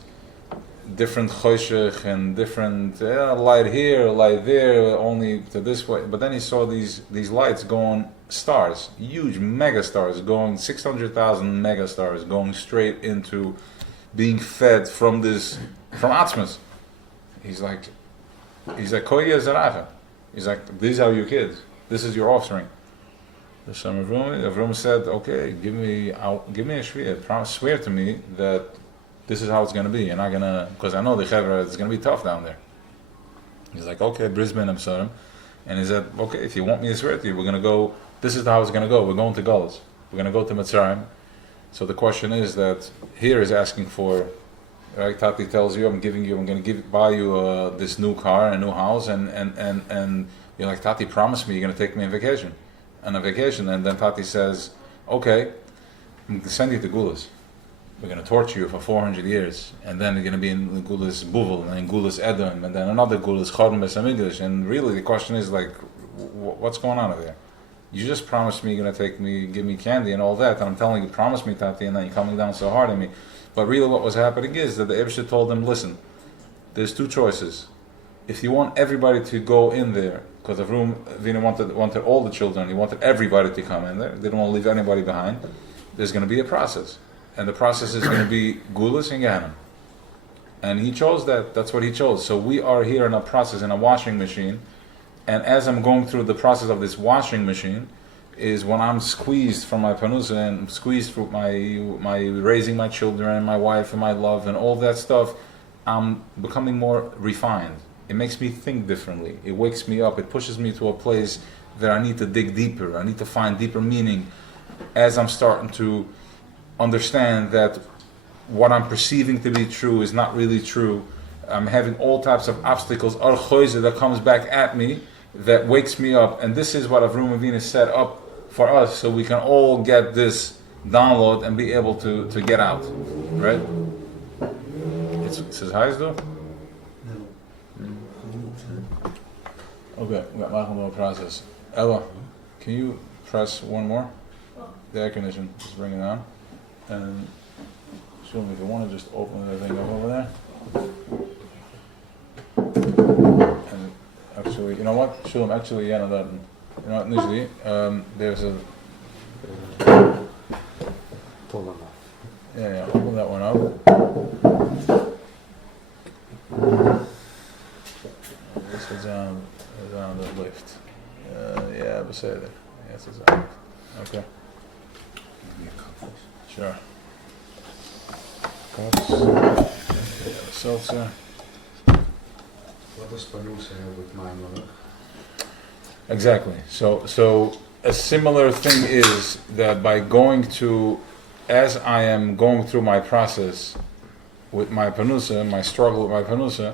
different choshech and different light here, light there, only to this way. But then he saw these lights going, stars, huge mega stars, going 600,000 mega stars, going straight into being fed from Atzmas. He's like, Koye Zeracha. He's like, these are your kids. This is your offspring. The son of Avram said, okay, give me a shvir. Swear to me that this is how it's going to be. You're not going to, because I know the Chevra, it's going to be tough down there. He's like, okay, Brisbane, I'm sorry. And he said, okay, if you want me to swear to you, we're going to go, this is how it's going to go. We're going to Galus. We're going to go to Mitzrayim. So the question is that here is asking for, right? Tati tells you, I'm going to buy you this new car, a new house, and you're like, Tati, promise me you're going to take me on a vacation. And then Tati says, okay, I'm going to send you to Gulas. We're going to torture you for 400 years, and then you're going to be in Gulas Buvel, and Gulas Edom, and then another Gulas Chorm Besamigdash. And really the question is like, what's going on over there? You just promised me you're going to give me candy and all that, and I'm telling you, promise me, Tati, and then you're coming down so hard on me. But really what was happening is that the Eibusher told them, listen, there's two choices. If you want everybody to go in there, because Avram Avinu wanted all the children, he wanted everybody to come in there, they didn't want to leave anybody behind, there's going to be a process. And the process is going to be Gulas and Gehenna. And he chose that. That's what he chose. So we are here in a process, in a washing machine. And as I'm going through the process of this washing machine, is when I'm squeezed from my panusa and squeezed through my raising my children, my wife and my love and all that stuff, I'm becoming more refined. it makes me think differently. It wakes me up. It pushes me to a place that I need to dig deeper. I need to find deeper meaning as I'm starting to understand that what I'm perceiving to be true is not really true. I'm having all types of obstacles, archoise, that comes back at me, that wakes me up. And this is what Avram Avinu set up for us, so we can all get this download and be able to get out, right? It says hi, though? Okay, we got my process. Ella, can you press one more? The air condition, just bring it down. And Shulam, if you want to just open the thing up over there. And actually, you know what? Shulam, actually, yeah, no, that, you know what, usually, there's a... Pull them off. Yeah, open that one up. This is on the lift. Yeah, beseder. Yes, it's on. Okay. Sure. Cups. Yeah, seltzer. What does Panusa have with my mother? Exactly. So a similar thing is that by going to, as I am going through my process with my panusa, my struggle with my panusa,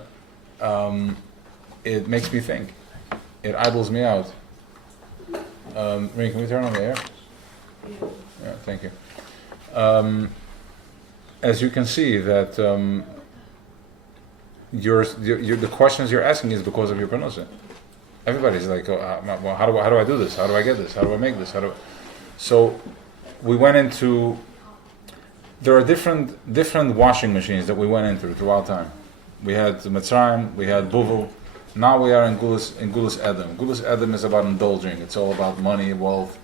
it makes me think. It idles me out. Ring, can we turn on the air? Yeah, thank you. As you can see, that the questions you're asking is because of your panusa. Everybody's like, well, how do I do this? How do I get this? How do I make this? So we went into. There are different washing machines that we went into throughout time. We had Mitzrayim, we had Buvel. Now we are in Gulas Edom. Gulas Edom is about indulging. It's all about money, wealth.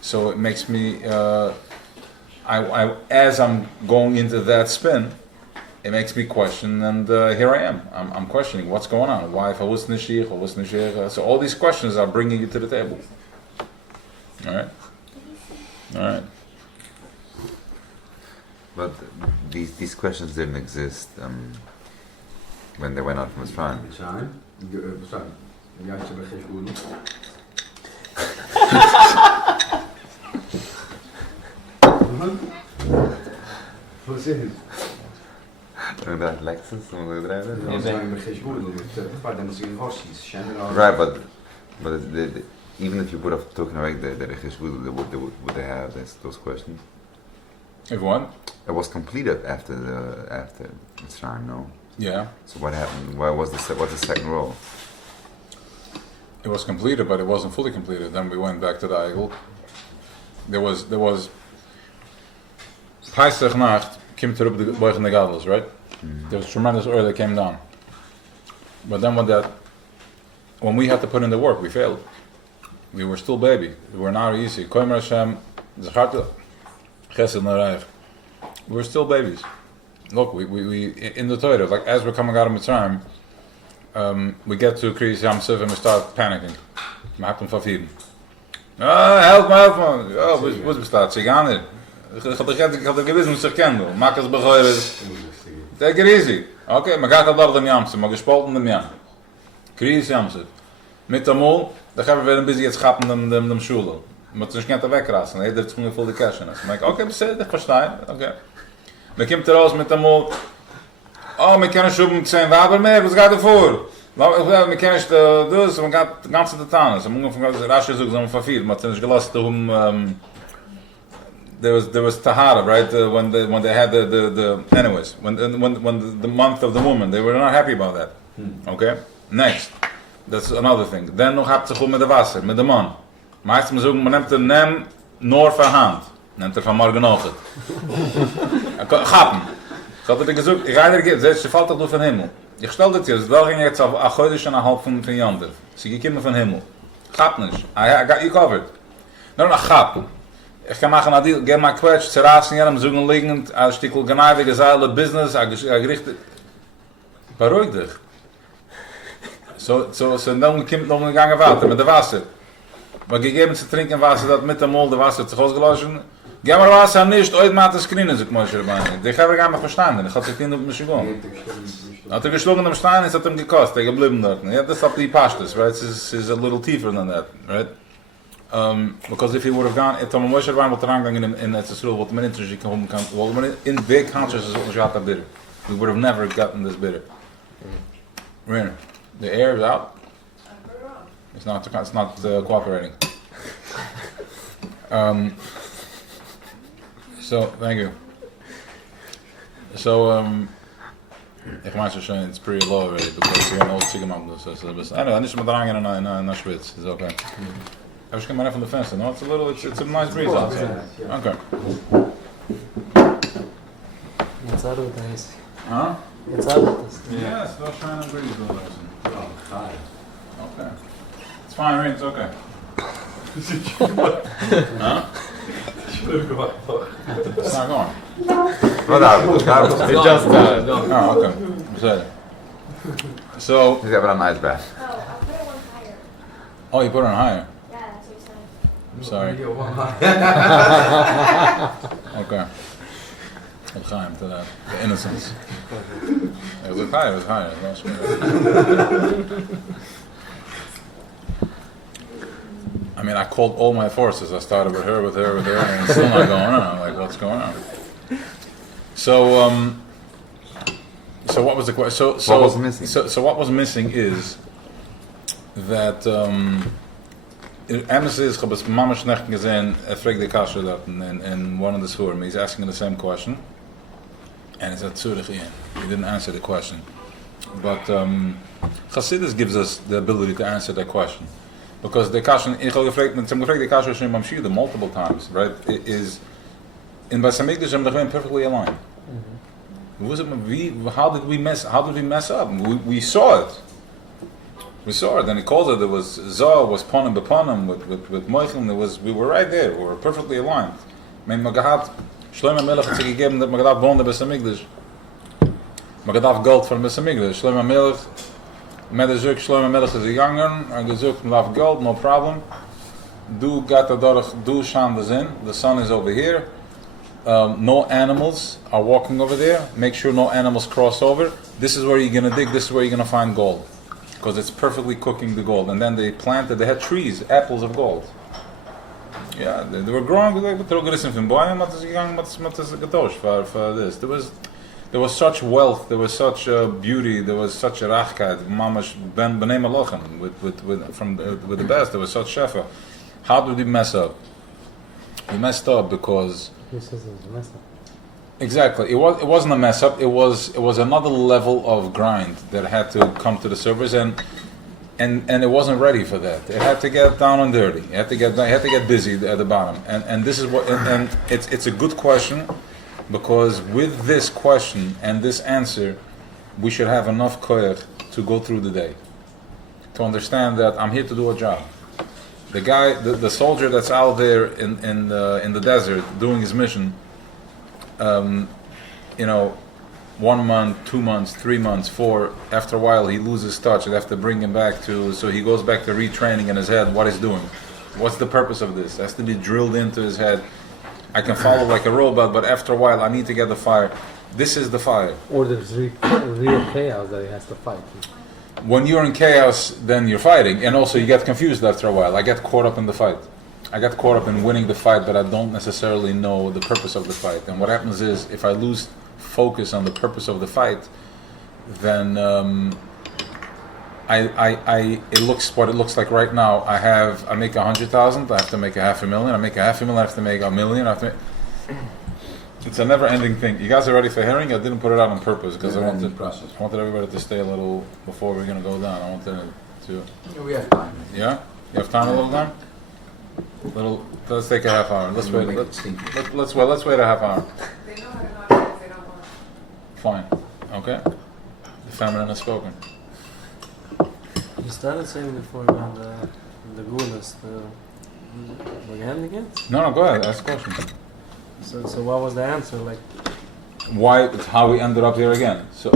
So it makes me, as I'm going into that spin, it makes me question, and here I am. I'm questioning what's going on. Why if I was nishich, or was nishich? So all these questions are bringing you to the table. All right. But these questions didn't exist when they went out from Mitzrayim. Juist hebben geen goede. Wat is het? Dat Lexus, someone driver. Right, but even if you would have taken away the would they have those questions? If what? It was completed after Mitzrayim, no? Yeah. So what happened? What's the second role? It was completed, but it wasn't fully completed. Then we went back to the Eigel. There was Pesach Nacht came to the Boich and the Gadlus, right? Mm-hmm. There was tremendous oil that came down. But then when we had to put in the work, we failed. We were still baby. We were not easy. Koimer Hashem, Zacharta, Chesed Nareich. We were still babies. Look, we in the Torah, like as we're coming out of Mitzrayim, we get to Kriyas Yamsuf and we start panicking. Help me. Oh, was bestaat zich aan dit? Ik had er gewiss, muss ich kennen. Makas begeures. Take it easy. Okay, maar gaat dat dem Yamsuf, maar gespalten dem Yam. Kriyas Yamsuf. Mit der Mol, da gaan we weer een beetje het schappen dem Schule. Maar toen kan het wegrassen, hij heeft het voll die cash in. Maar ik, okay, besed, ik versta. Okay. Wir kommt raus mit dem Mol. Oh, wir können schon mit 10 Waber mehr, was geht vor? Wir können nicht das, man geht die ganze Tatane. So, man kann rasch suchen, so man verfehlt. Man hat nicht gelassen, there was Tahara, right? When they had the anyways, when the month of the woman, they were not happy about that. Okay? Next. That's another thing. Then noch habt sich mit der Wasser, mit dem Mann. Meistens man nimmt den Nem nur für Hand. Nimmt van morgen ochtend. Gappen. Ich hatte dir gesagt, ich reine dir, sie fällt doch nur von Himmel. Ich stell dir jetzt, da ging jetzt auf a Chodesh und a halb von Jander. Sie gekommen von Himmel. Gapp nicht. I got you covered. Nur noch Gappen. Ich kann machen, geh mal Quetsch, zerrassen, jenem suchen liegend, ein Stückchen Gnade, Geseile, Business, gerichtet. Beruhig dich. So dann kommt noch ein Gang weiter mit dem Wasser. Maar gegeben zu trinken Wasser, dat mit dem Mol der Wasser zu ausgelöschen. Geh mal Wasser nicht, heute macht es Skrinen, sagt Moshe Rabbeinu. Die haben wir gar nicht verstanden, ich hatte sich nicht auf mich gegangen. Hat geschlagen am Stein, es hat ihm gekost, geblieben dort. Yeah, that's up the pashtus, right? It's a little deeper than that, right? Because if he would have gone, if Tom Moshe Rabbeinu would have gone in that Yisrael, what man interested come, well, in big consciousness of Shata bitter, we would have never gotten this bitter. Really, the air is out. It's not cooperating. So thank you. So ich weiß schon, it's pretty low already because you're an old Sigmund. So anyway, nicht mehr dran in Schwitz. It's okay. I was coming out from the fence. No, it's a nice breeze outside. Okay. It's out of this. Huh? It's out of this. Yeah, it's still shining breeze. Oh, hi. Okay. It's fine, Rain. It's okay. Huh? It's not going. It just Oh, okay. Sorry. So. He's got a nice bath. Oh, I'll put it one higher. Oh, you put it on higher. Yeah, that's what you're I'm saying. sorry. Okay. L'chaim to that. The innocence. It was higher. That's good. I mean, I called all my forces. I started with her, and it's still not going on. I'm like, what's going on? So what was the question? So what was missing? So what was missing is that Amos is gebes mama schnecht gesehen. Fragt the kasha that in one of the surah. He's asking the same question, and it's at Zurich Ian. He didn't answer the question, but Chassidus gives us the ability to answer that question. Because the kasha, ich habe gefragt the kasha schon beim Shida multiple times, right? It is in Beis Hamikdash we perfectly aligned. How did we mess up? We saw it. We saw it, and he calls it. There was Zah was ponim beponim with Moichem. We were right there. We were perfectly aligned. I mean, Magahat Shlomo Melech had gegeben that Magadat wohnde Beis Hamikdash. Magadat gold from Beis Hamikdash. Shlomo Melech. Medazuk Shlomo Melech is a younger, and gezuk love gold, no problem. Du gata dorach, du shan the zin. The sun is over here. No animals are walking over there. Make sure no animals cross over. This is where you're gonna dig. This is where you're gonna find gold, because it's perfectly cooking the gold. And then they planted. They had trees, apples of gold. Yeah, they were growing. For this. There was such wealth, there was such beauty, there was such a rachkeit, mamash ben b'nei malachim with the best. There was such shefa. How did we mess up? We messed up because. Who says it was a mess up? Exactly. It wasn't a mess up. It was another level of grind that had to come to the surface, and it wasn't ready for that. It had to get down and dirty. It had to get busy at the bottom. And this is what. And it's a good question. Because with this question and this answer, we should have enough koyach to go through the day, to understand that I'm here to do a job. The guy, the soldier that's out there in the desert doing his mission, 1 month, 2 months, 3 months, 4. After a while, he loses touch. They have to bring him back so he goes back to retraining in his head what he's doing. What's the purpose of this? It has to be drilled into his head. I can follow like a robot, but after a while I need to get the fire. This is the fire. Or there's real chaos that he has to fight. When you're in chaos, then you're fighting, and also you get confused after a while. I get caught up in the fight. I get caught up in winning the fight, but I don't necessarily know the purpose of the fight. And what happens is, if I lose focus on the purpose of the fight, then it looks what it looks like right now. I make 100,000. I have to make $500,000. I make $500,000. I have to make $1 million. It's a never-ending thing. You guys are ready for hearing? I didn't put it out on purpose because I wanted everybody to stay a little before we're going to go down. I wanted to. We have time. Yeah, you have time a little time. Let's take a half hour. Let's wait a half hour. They know how to knock it if they don't want. Fine. Okay. The feminine has spoken. You started saying before about the gulas, were you having again? No, go ahead. Ask a question. So what was the answer? Like, Why? How we ended up here again? So.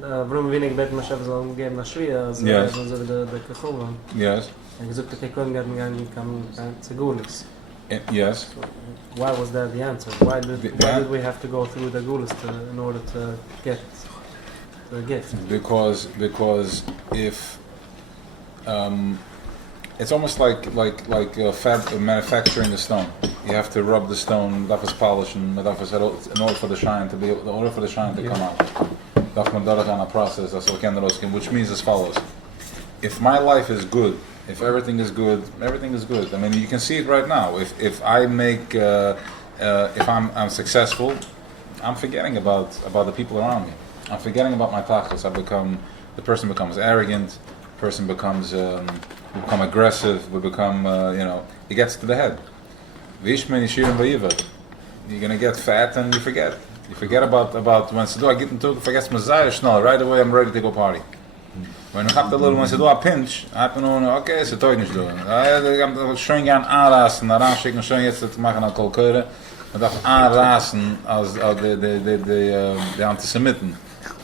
Warum wenig bet Moshe soll geben nach Schwier, also Yes. so der Kachova. Yes. Gesagt, okay, couldn't get me come to gulas. Yes. Why was that the answer? Why did we have to go through the gulas in order to get? For a gift. because if it's almost like manufacturing a stone. You have to rub the stone, that was polish, and in order for the shine to come out. Darf man dadurch an a process, that's what which means as follows. If my life is good, if everything is good, everything is good. I mean, you can see it right now. If I make, if I'm successful, I'm forgetting about the people around me. I'm forgetting about my tachlis. The person becomes arrogant. The person becomes, we become aggressive. We become, it gets to the head. You're gonna get fat and you forget. You forget about when I get into it. Forgets Messiah schnell. Right away, I'm ready to go party. When I have the little when I pinch, I have to know. Okay, so toy nicht doing. I'm schön gern anrasen, schicken schön jetzt zu machen an Kolköre. Man darf anrasen als de Antisemiten.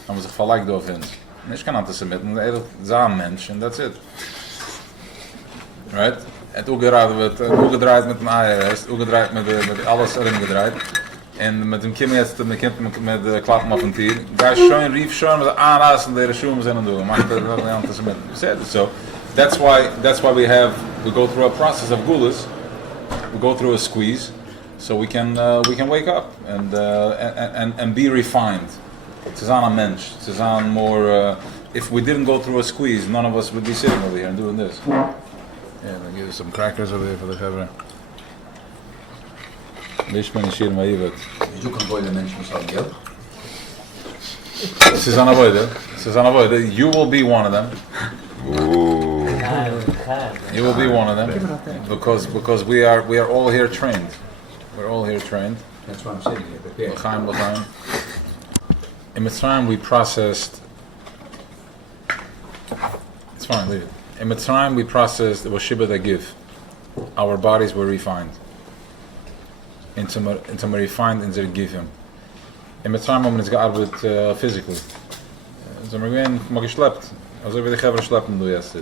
Haben sich verleicht auf uns. Nicht kein Antisemiten, ein Samenmensch, and that's it. Right? Het ugedreid met een ARS, ugedreid met alles erin gedreid. En met hem kimmen jetzt met de klappen op een tier. Daar is schoon rief schoon met de aanraas en de schoenen zijn aan het doen. Maakt dat wel een antisemit. So that's why we go through a process of gulas. We go through a squeeze, so we can wake up and be refined. Het is aan een mens. Het is aan more. If we didn't go through a squeeze, none of us would be sitting over here and doing this. Yeah, they'll give you some crackers over here for the cover. You can boil the mention some geld. You will be one of them. Ooh. You will be one of them because we are all here trained. We're all here trained. That's why I'm sitting here. L'chaim. In Mitzrayim we processed. It's fine, leave it. In Mitzrayim we processed the Shibud Agiv. Our bodies were refined. Into refined in their givim. In Mitzrayim haben wir uns gearbeitet physically. So wir gehen mal geschleppt. Also wie die Geber schleppen du jetzt.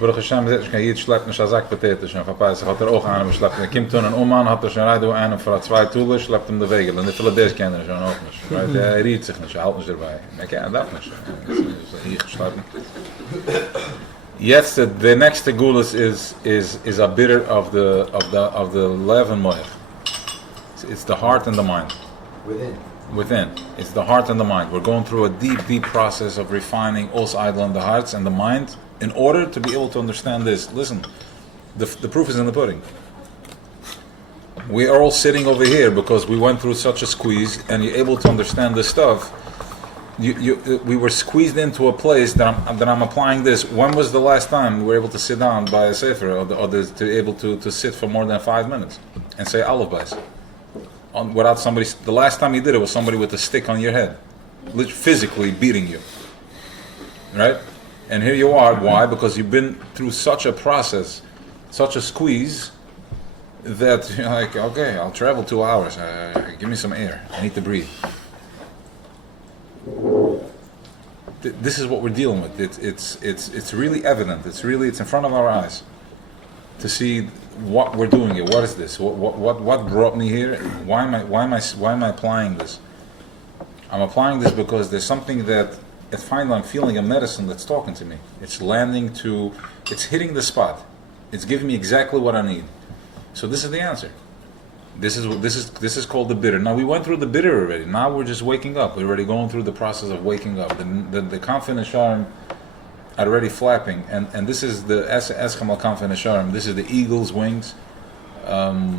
Baruch Hashem zet ich kann hier schleppen nicht als Potato schon verpasst. Hat auch einen geschleppt. Er kommt dann Mann hat schon rein einen für zwei Tools schleppt ihm die Wege. Und die Philadelphia kennen schon auch nicht. Weil er riet sich nicht, halt nicht dabei. Er kann das nicht. Hier geschleppt. Jetzt the next gulus is a bitter of the leaven moich. It's the heart and the mind. Within. It's the heart and the mind. We're going through a deep process of refining also idol in the hearts and the mind in order to be able to understand this. Listen, the proof is in the pudding. We are all sitting over here because we went through such a squeeze and you're able to understand this stuff. We were squeezed into a place that I'm applying this. When was the last time we were able to sit down by a sefer or to able to sit for more than 5 minutes and say Aleph Weisz? Without somebody, the last time you did it was somebody with a stick on your head, physically beating you, right? And here you are. Why? Because you've been through such a process, such a squeeze, that you're like, okay, I'll travel 2 hours. Give me some air. I need to breathe. This is what we're dealing with. It's really evident. It's in front of our eyes to see what we're doing here. What is this? What brought me here? Why am I applying this? I'm applying this because there's something that I'm feeling a medicine that's talking to me. It's hitting the spot. It's giving me exactly what I need. So this is the answer. This is called the bitter. Now we went through the bitter already. Now we're just waking up. We're already going through the process of waking up. The confident Sharm are already flapping, and this is the Eschem al Kanf Nesharim. This is the eagle's wings. That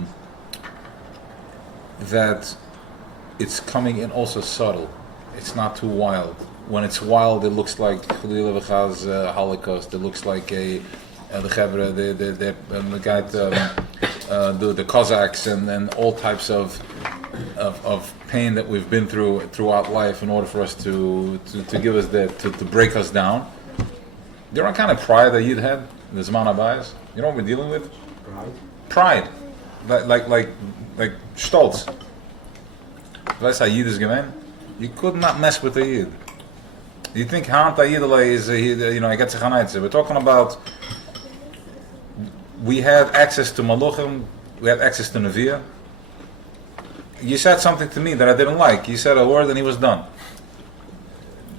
it's coming in also subtle. It's not too wild. When it's wild, it looks like Khalil Avach's Holocaust. It looks like the Chevra, the Cossacks, and all types of pain that we've been through throughout life in order for us to give us that to break us down. You know what kind of pride that you'd had in the Zman Abayis? You know what we're dealing with? Pride. Like Stolz. Weißt du, Yid is gemein? You could not mess with the Yid. You think Hant Yid is, he gets a Chanaitze. We're talking about, we had access to Maluchim, we had access to Neviah. You said something to me that I didn't like. You said a word and he was done.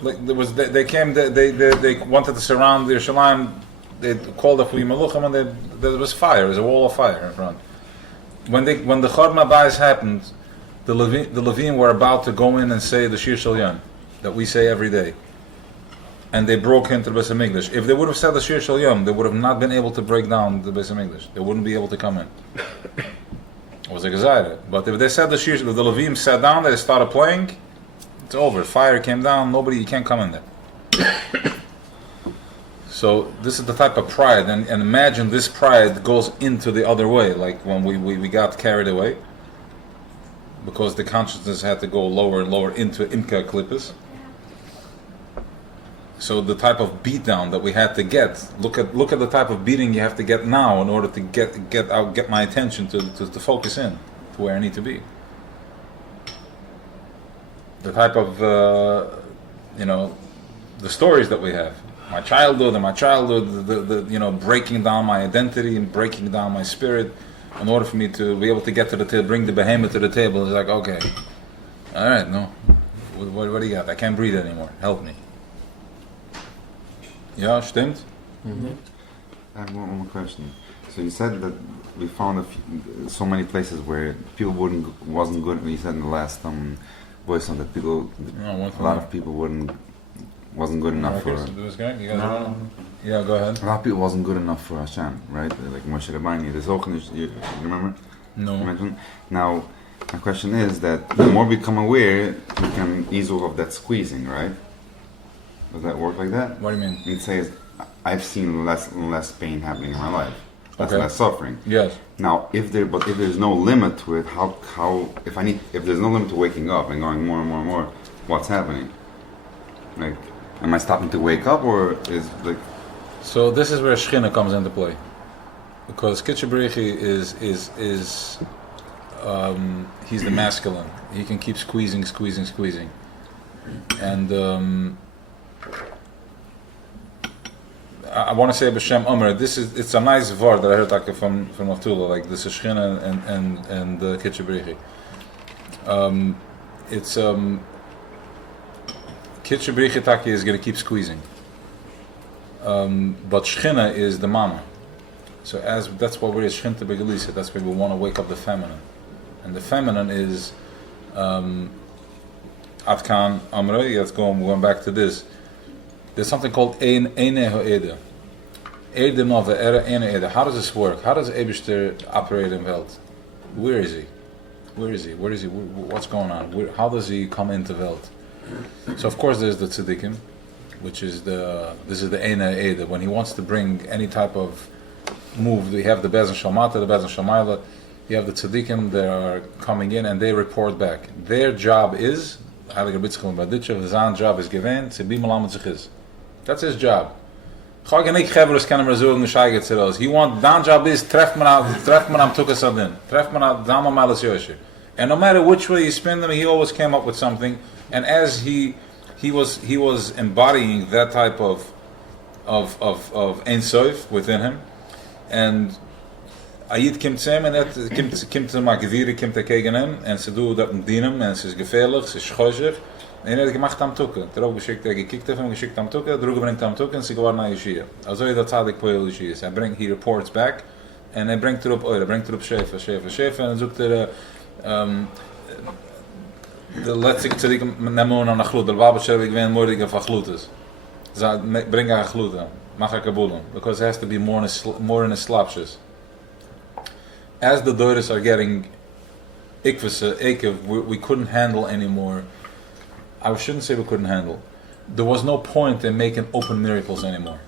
like there was they came they wanted to surround Yerushalayim. They called up Maluchim and there was fire. There was a wall of fire in front. When the Chorban Abayis happened, the Levim were about to go in and say the Shir Shel Yom that we say every day, and they broke into the Beis Hamikdash. If they would have said the Shir Shel Yom, they would have not been able to break down the Beis Hamikdash. They wouldn't be able to come in. It was a Gezaira. But if they said the Levim sat down, they started playing, it's over. Fire came down, you can't come in there. So this is the type of pride, and imagine this pride goes into the other way, like when we got carried away, because the consciousness had to go lower and lower into Imka Klippus. So the type of beatdown that we had to get, look at the type of beating you have to get now in order to get my attention to focus in to where I need to be. The type of the stories that we have, my childhood, the breaking down my identity and breaking down my spirit in order for me to be able to get to the table, bring the behemoth to the table. It's like, okay, all right, no, what do you got? I can't breathe anymore. Help me. Ja, stimmt. I have one more question. So you said that we found so many places where people wasn't good. You said in the last voice that a lot of people wasn't good enough for. Yeah, go ahead. A lot of people wasn't good enough for Hashem, right? Like Moshe Rabbeinu. There's all you remember? No. You mentioned? Now, my question is that the more we become aware, we can ease off of that squeezing, right? Does that work like that? What do you mean? It says, I've seen less and less pain happening in my life, less Okay. less suffering. Yes. Now, if there's no limit to it, if there's no limit to waking up and going more and more and more, what's happening? Like, am I stopping to wake up, or is like? So this is where Shechina comes into play, because Kitchebrichi is he's the masculine. He can keep squeezing, and I want to say B'Shem Omer. It's a nice word that I heard from Avtula, like the Shechina and the Kitchebrichi. Kitchebrichi Taki is going to keep squeezing. But Shechina is the mama. So that's what we're Shechinta Begalisa. That's why we want to wake up the feminine, and the feminine is Atkan Amra. Let's going back to this. There's something called Eine Ho'ede. Ede Nova Era Eine Ede. How does this work? How does Eibishter operate in Welt? Where is he? What's going on? How does he come into Welt? So of course there's the tzaddikim, which is this is the Eina Eda. When he wants to bring any type of move, we have the Bezen Shalmata, the Bezen Shamayla, you have the tzaddikim that are coming in and they report back. Their job is, Zan job is given, that's his job. He wants, Dan job is, treff man am tukasadin, treff man am dama malas yosher. And no matter which way you spin them, he always came up with something. And as he was embodying that type of Ein Sof within him, and Ayid kimt zem and that kimt to Magviri kimt gegen him, and ze doen dat dienen en ze is gefährlich, ze is scheußig. En hij heeft gemacht am tukken. Terug geschickt, hij gekickt heeft hem, geschickt am tukken, terug brengt am tukken en ze geworden naar Yeshia. Also je dat zadig poel Yeshia. He reports back, en hij brengt erop oil, hij brengt erop shefa, en zoekt de letzte tzaddik nemen aan achlut. De Baba Shem ik ben moeilijk van achlutus. Bring a achluta, mach a kabulam, because it has to be more in a slapshus. As the doris are getting ikvasa, we couldn't handle anymore. I shouldn't say we couldn't handle. There was no point in making open miracles anymore,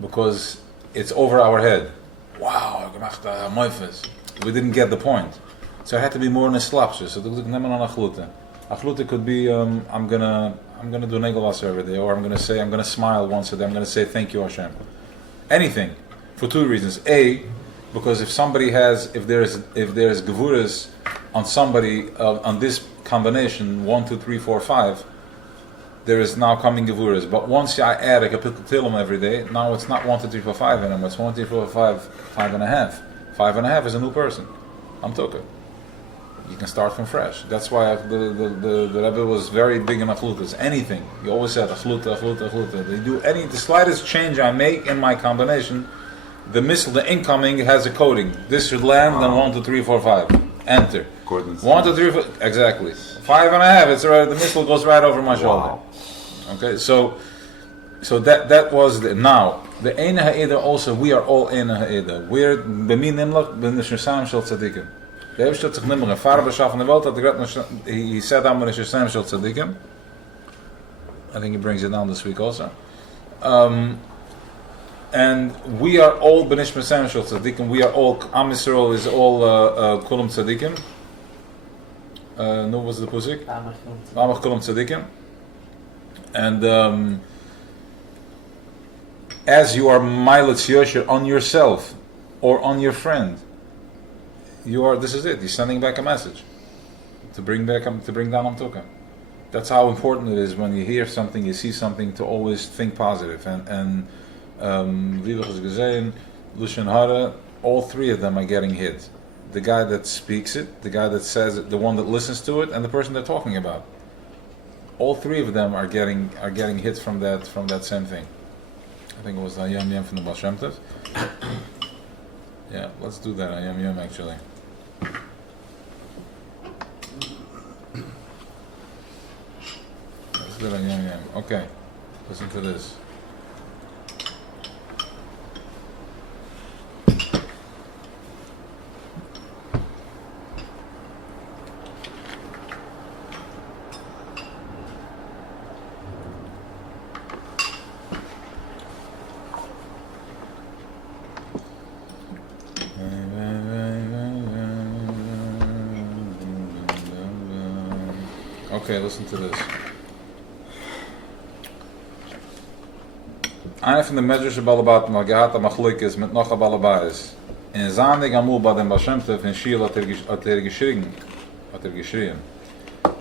because it's over our head. Wow, we didn't get the point. So it had to be more in a slapshus. So achluta could be I'm gonna do negelas every day, or I'm gonna smile once a day. I'm gonna say thank you Hashem. Anything, for two reasons. A, because if there's gevuras on somebody on this combination 1, 2, 3, 4, 5, there is now coming gevuras. But once I add a kapitel tilim every day, now it's not 1, 2, 3, 4, 5 anymore. It's 1, 2, 3, 4, 5, 5.5. 5.5 is a new person. I'm talking. You can start from fresh. That's why the Rebbe was very big in achlutas. Anything. He always said achluta. They do the slightest change I make in my combination, the missile, the incoming has a coding. This should land, then 1, 2, 3, 4, 5. Enter. 1, 2, 3, 4. Exactly. 5.5. It's already, the missile goes right over my shoulder. Okay, so that was now the Ein Ha'eda. Also, we are all Ein Ha'eda. We're b'min nimlach b'nishusam shel tzadikim. The Rebbe shtot sich nimmer in Farbe schaffen the Welt. He said I'm b'nishusam shel tzadikim. I think he brings it down this week also. And we are all b'nishusam shel tzadikim. We are all Am Yisrael is all kulam tzadikim. No, was the pusik? Amach kulam tzadikim. And as you are miletz yosher on yourself or on your friend, this is it. You're sending back a message to bring down Amtuka. That's how important it is when you hear something, you see something, to always think positive. And Vivach Gezein, Lushan Hara, all three of them are getting hit. The guy that speaks it, the guy that says it, the one that listens to it, and the person they're talking about. All three of them are getting hit from that same thing. I think it was Ayam Yom from the Baal Shem Tov. Yeah, let's do that Ayam Yom actually. Let's do Ayam Yom. Okay, listen to this. Okay, listen to this. Einer von den Medrash Balabatim hat gehad am Achlikes mit noch a Balabaris. In Zandig amul bei dem Baal Shem Tov in Schiel hat geschrien.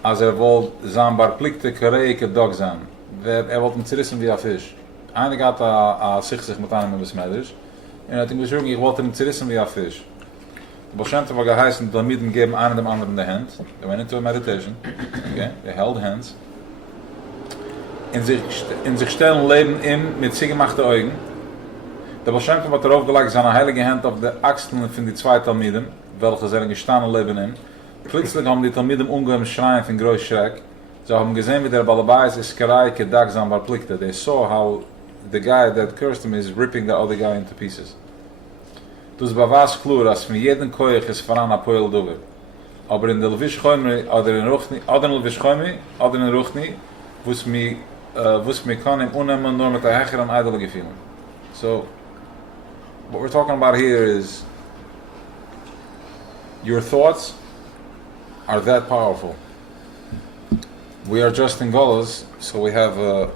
Als wollte sein bar plikte kareike dog sein. Wollte ihn zerrissen wie ein Fisch. Einer hat sich mit einem besmeiders. Und hat ihm gesagt, ich wollte ihn zerrissen wie ein Fisch. The Baal Shem Tov war geheißen, Talmiden geben einen dem anderen die Hand. They went into a meditation. Okay? They held hands. In sich stellen Leben mit zugemachten Augen. Der Baal Shem Tov hat darauf gelegt, seine heilige Hand auf die Achseln von die zwei Talmiden, welche sind gestanden Leben in. Plötzlich haben die Talmiden ungeheben schreien von groß Schreck. Sie haben gesehen, wie der Balabais ist gereike dagsam war plikte. They saw how the guy that cursed him is ripping the other guy into pieces. Dus bewaas klur, als von jedem Koyach ist voran a Poel Dover. Aber in der Levish Choymi, oder in Levish Choymi, oder in Ruchni, wuss mi kann im unnehmen nur mit der Hecher an Eidele gefühlen. So, what we're talking about here is your thoughts are that powerful. We are just in Golas, so we have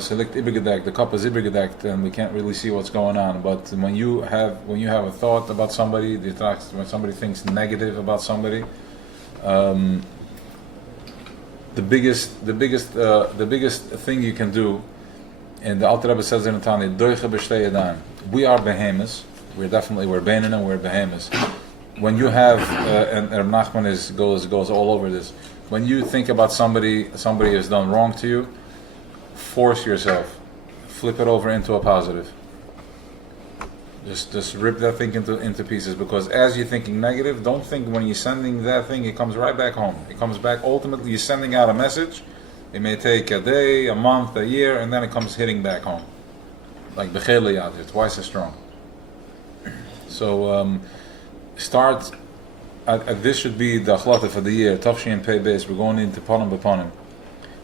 select ibigedekt, the cup is ibigedekt, and we can't really see what's going on. But when you have a thought about somebody, when somebody thinks negative about somebody, the biggest thing you can do, and the Alter Rebbe says in the Tanya, doiche b'shtei yadayim. We are behemoths. We're beinin and we're behemoths. When you have, and Nachman goes all over this. When you think about somebody has done wrong to you, force yourself, flip it over into a positive. Just rip that thing into pieces, because as you're thinking negative, don't think when you're sending that thing, it comes right back home. It comes back, ultimately you're sending out a message. It may take a day, a month, a year, and then it comes hitting back home. Like Bechele out here, twice as strong. So start, this should be the achlata for the year, Tafshi and Pei Beis, we're going into Panim B'Panim.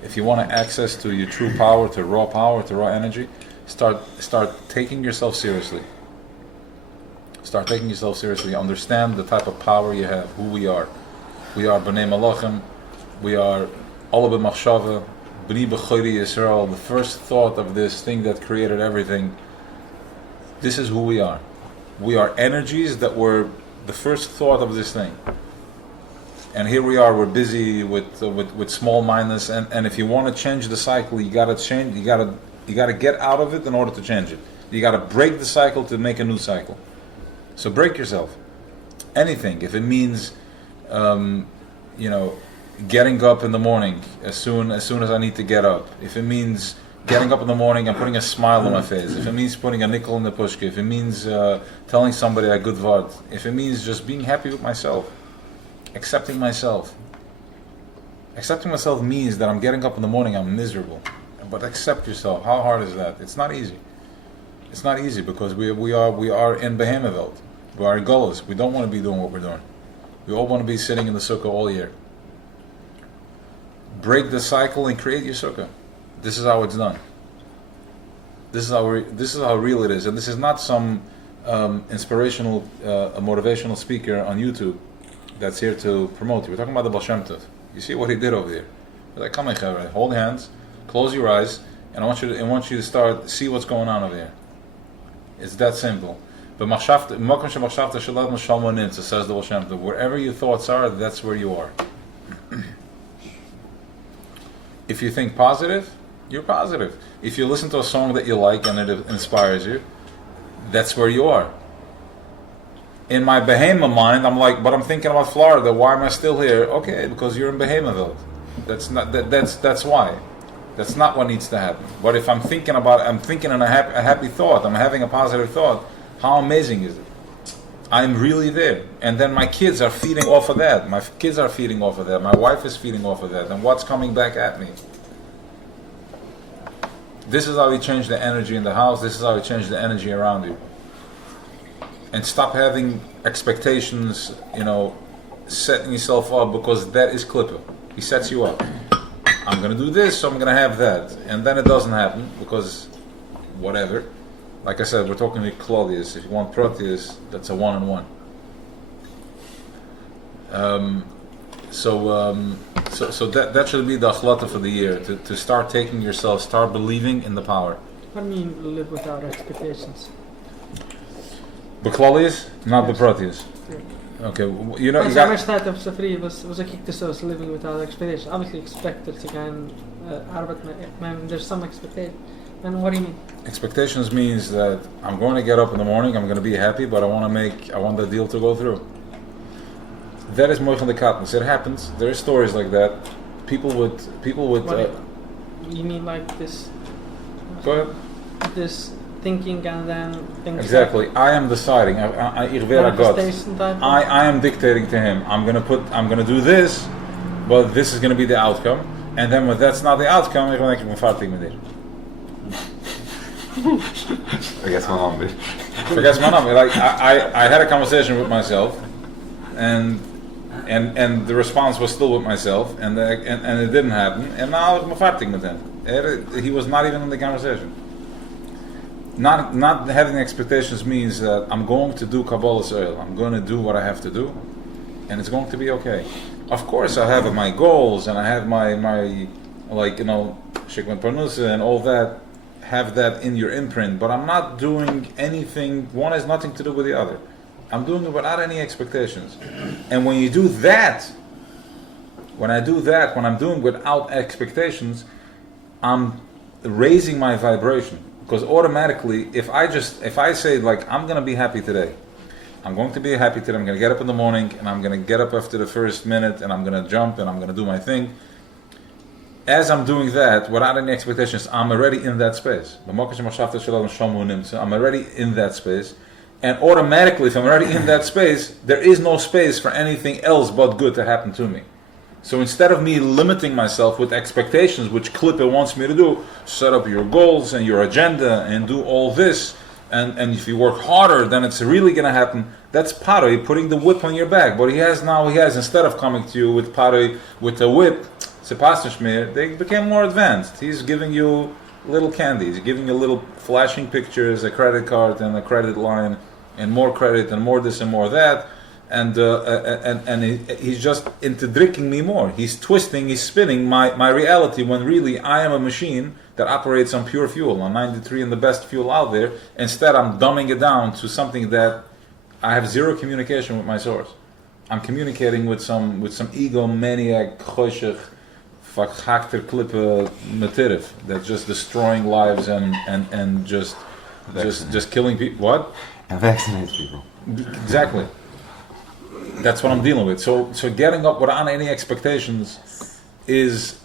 If you want access to your true power, to raw energy, start taking yourself seriously. Start taking yourself seriously. Understand the type of power you have, who we are. We are B'nai Malachim. We are Ola B'Machshava, B'ni B'Chori Yisrael. The first thought of this thing that created everything. This is who we are. We are energies that were the first thought of this thing. And here we are. We're busy with small mindedness. And if you want to change the cycle, you gotta change. You gotta get out of it in order to change it. You gotta break the cycle to make a new cycle. So break yourself. Anything. If it means You know, getting up in the morning as soon as I need to get up. If it means getting up in the morning and putting a smile on my face, if it means putting a nickel in the pushka, if it means telling somebody a good word, if it means just being happy with myself, accepting myself. Accepting myself means that I'm getting up in the morning, I'm miserable. But accept yourself. How hard is that? It's not easy. It's not easy because we are in Behemoth. We are gullahs. We don't want to be doing what we're doing. We all want to be sitting in the sukkah all year. Break the cycle and create your sukkah. This is how it's done. This is how real it is, and this is not some inspirational, motivational speaker on YouTube that's here to promote you. We're talking about the Baal Shem Tov. You see what he did over here. He's like, come on, Chavre, hold hands, close your eyes, and I want you to start see what's going on over here. It's that simple. But says the Baal Shem Tov, wherever your thoughts are, that's where you are. If you think positive, you're positive. If you listen to a song that you like and it inspires you, that's where you are. In my Behemoth mind, I'm like, but I'm thinking about Florida. Why am I still here? Okay, because you're in Behemothville. That's why. That's not what needs to happen. But if I'm thinking in a happy thought. I'm having a positive thought. How amazing is it? I'm really there. And then my kids are feeding off of that. My kids are feeding off of that. My wife is feeding off of that. And what's coming back at me? This is how you change the energy in the house. This is how you change the energy around you. And stop having expectations, setting yourself up, because that is Klippa. He sets you up. I'm going to do this, so I'm going to have that. And then it doesn't happen, because whatever. Like I said, we're talking to Claudius. If you want Proteus, that's a one-on-one. So that should be the achlata for the year, to start taking yourself, start believing in the power. What do you mean live without expectations? Beklalius, not Yes. Beproteus. Yeah. Okay, you know, Maar you mijn got, staat op Safri was ik dus living without expectations. Obviously expected to gaan arbeid met, there's some expectation. And what do you mean? expectations means that I'm going to get up in the morning, I'm going to be happy, but I want the deal to go through. That is moich de katnis. It happens. There are stories like that. People would. What you mean like this? Go ahead. This thinking and then things. Exactly. I am deciding. Ich werde Gott. Manifestation type. I am dictating to him. I'm gonna do this, but this is gonna be the outcome. And then when that's not the outcome, ik ben fertig met dit. I guess my number. Forget my number. Like I had a conversation with myself, and the response was still with myself, and it didn't happen. And now I'm fertig met him. He was not even in the conversation. Not having expectations means that I'm going to do Kabbalah's oil. I'm going to do what I have to do, and it's going to be okay. Of course, I have my goals, and I have my Shikman Parnusa and all that. Have that in your imprint, but I'm not doing anything. One has nothing to do with the other. I'm doing it without any expectations. And when you do that, when I'm doing without expectations, I'm raising my vibration. Because automatically, if I say like, I'm going to be happy today, I'm going to be happy today, I'm going to get up in the morning, and I'm going to get up after the first minute, and I'm going to jump, and I'm going to do my thing. As I'm doing that, without any expectations, I'm already in that space. I'm already in that space. And automatically, if I'm already in that space, there is no space for anything else but good to happen to me. So instead of me limiting myself with expectations, which Klippa wants me to do, set up your goals and your agenda and do all this, and if you work harder, then it's really going to happen. That's Paroi putting the whip on your back. But he has, instead of coming to you with Paroi, with the whip, they became more advanced. He's giving you little candies, giving you little flashing pictures, a credit card and a credit line, and more credit and more this and more that, and he's just into drinking me more. He's twisting, he's spinning my reality, when really I am a machine that operates on pure fuel, on 93 and the best fuel out there. Instead, I'm dumbing it down to something that I have zero communication with my source. I'm communicating with some egomaniac, choshech, verhackter Klippe Matirif, that's just destroying lives and just killing people. What? And vaccinates people. Exactly. That's what I'm dealing with. So getting up without any expectations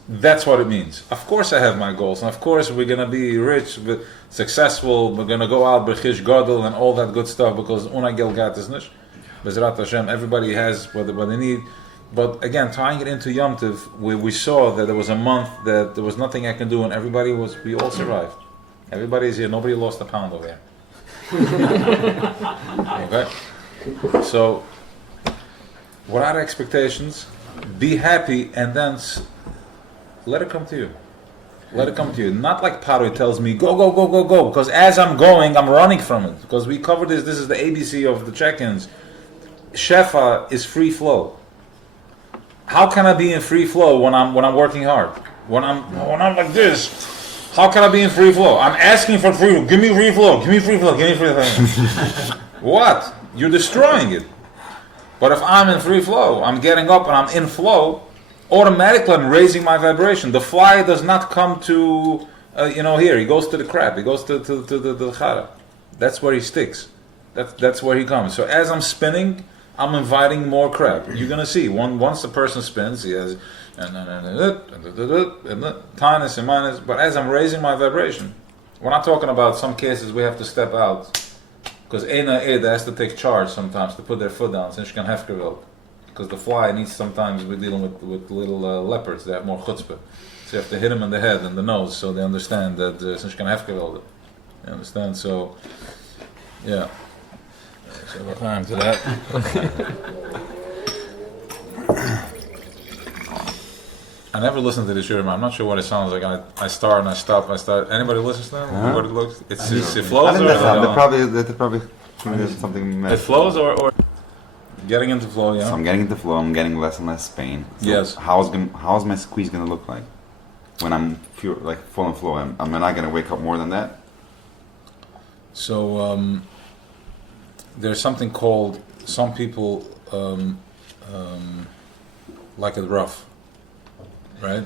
that's what it means. Of course I have my goals, and of course we're gonna be rich, successful, we're gonna go out b'chish gadol and all that good stuff, because unagel gat is nish. Bezrat Hashem, everybody has what they need. But again, tying it into Yom Tov, we saw that there was a month that there was nothing I can do, and we all survived. Everybody's here, nobody lost a pound over here. Okay? So, without expectations, be happy, and then let it come to you. Let it come to you. Not like Paro tells me, go, go, go, go, go. Because as I'm going, I'm running from it. Because we covered this is the ABC of the check-ins. Shefa is free flow. How can I be in free flow when I'm working hard? When I'm like this, how can I be in free flow? I'm asking for free flow. Give me free flow. Give me free flow. Give me free flow. What? You're destroying it. But if I'm in free flow, I'm getting up and I'm in flow, automatically I'm raising my vibration. The fly does not come to, here. He goes to the crab. He goes to the chara. That's where he sticks. That's where he comes. So as I'm spinning, I'm inviting more crab. You're going to see, once the person spins, he has, tinus and minus, but as I'm raising my vibration, we're not talking about some cases we have to step out, because Eina Eda has to take charge sometimes to put their foot down, since you can have to, because the fly needs, sometimes we're dealing with little leopards, they have more chutzpah, so you have to hit them in the head and the nose, so they understand that since you can have to, you understand, so, yeah. So we're time to that. I never listened to the shiur. I'm not sure what it sounds like. I start and I stop. Anybody listens to them? What it looks? It flows. I think that's probably something. It flows or getting into flow. Yeah. So I'm getting into flow. I'm getting less and less pain. So yes. How's my squeeze gonna look like when I'm full and flow? Am I not gonna wake up more than that? So there's something called, some people like it rough, right?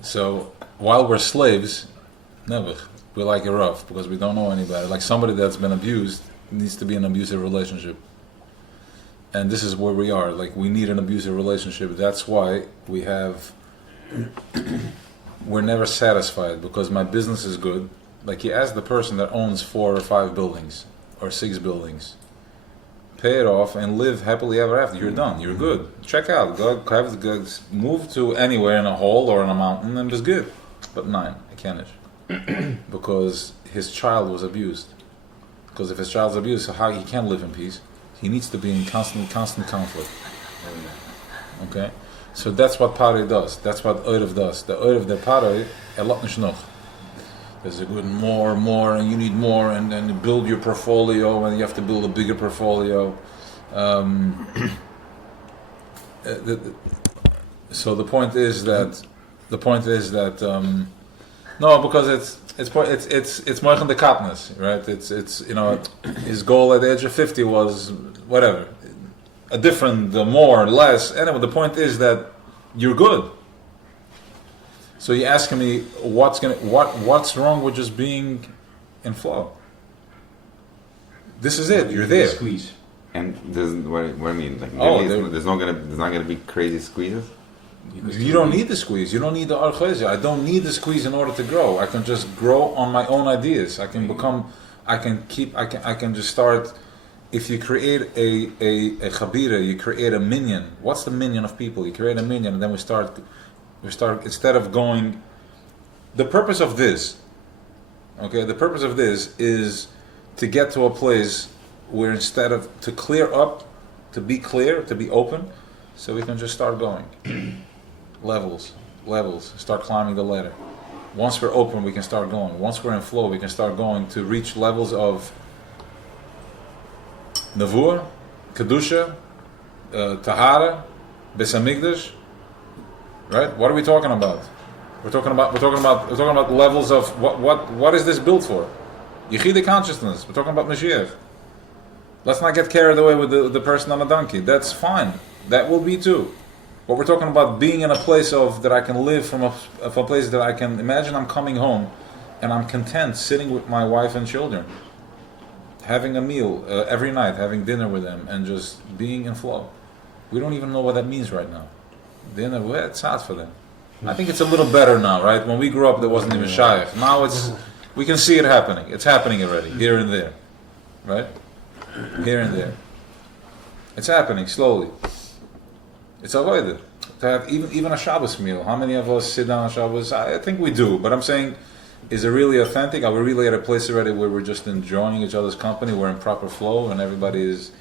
So while we're slaves, never, we like it rough because we don't know any better. Like somebody that's been abused needs to be in an abusive relationship. And this is where we are, like we need an abusive relationship. That's why we're never satisfied, because my business is good. Like you ask the person that owns 4 or 5 buildings, or 6 buildings, pay it off and live happily ever after. You're done. You're good. Check out. Go move to anywhere in a hole or in a mountain and it's good. But I can't. Because his child was abused. Because if his child's abused, so how he can't live in peace? He needs to be in constant conflict. Okay? So that's what Paroi does. That's what Oirev does. The Oirev de Paroi, elot nishnoch. There's a good more, and you need more, and then you build your portfolio, and you have to build a bigger portfolio. So the point is that no, because it's moichin de katnas, right? It's his goal at the age of 50 was whatever, a different, more, less. Anyway, the point is that you're good. So you're asking me what's wrong with just being in flow? This is it. You're there. Squeeze. And what do you mean? Like, there's not gonna be crazy squeezes. You don't need the squeeze. You don't need the archezia. I don't need the squeeze in order to grow. I can just grow on my own ideas. I can just start. If you create a chabira, you create a minyan. What's the minyan of people? You create a minyan, and then we start, instead of going, the purpose of this is to get to a place where instead of, to clear up, to be clear, to be open, so we can just start going. levels, start climbing the ladder. Once we're open, we can start going. Once we're in flow, we can start going to reach levels of Nevuah, Kedusha, Tahara, Beis Hamikdash. Right? What are we talking about? We're talking about levels of what is this built for? Yechida consciousness. We're talking about Mashiach. Let's not get carried away with the person on a donkey. That's fine. That will be too. But we're talking about being in a place of that I can live from a place that I can imagine I'm coming home and I'm content sitting with my wife and children. having a meal every night, having dinner with them, and just being in flow. We don't even know what that means right now. Dinner, well, it's hard for them. I think it's a little better now, right? When we grew up, there wasn't even shayach. Now we can see it happening. It's happening already, here and there, right? Here and there. It's happening slowly. It's avoided to have even a Shabbos meal. How many of us sit down on Shabbos? I think we do, but I'm saying, is it really authentic? Are we really at a place already where we're just enjoying each other's company? We're in proper flow, and everybody is,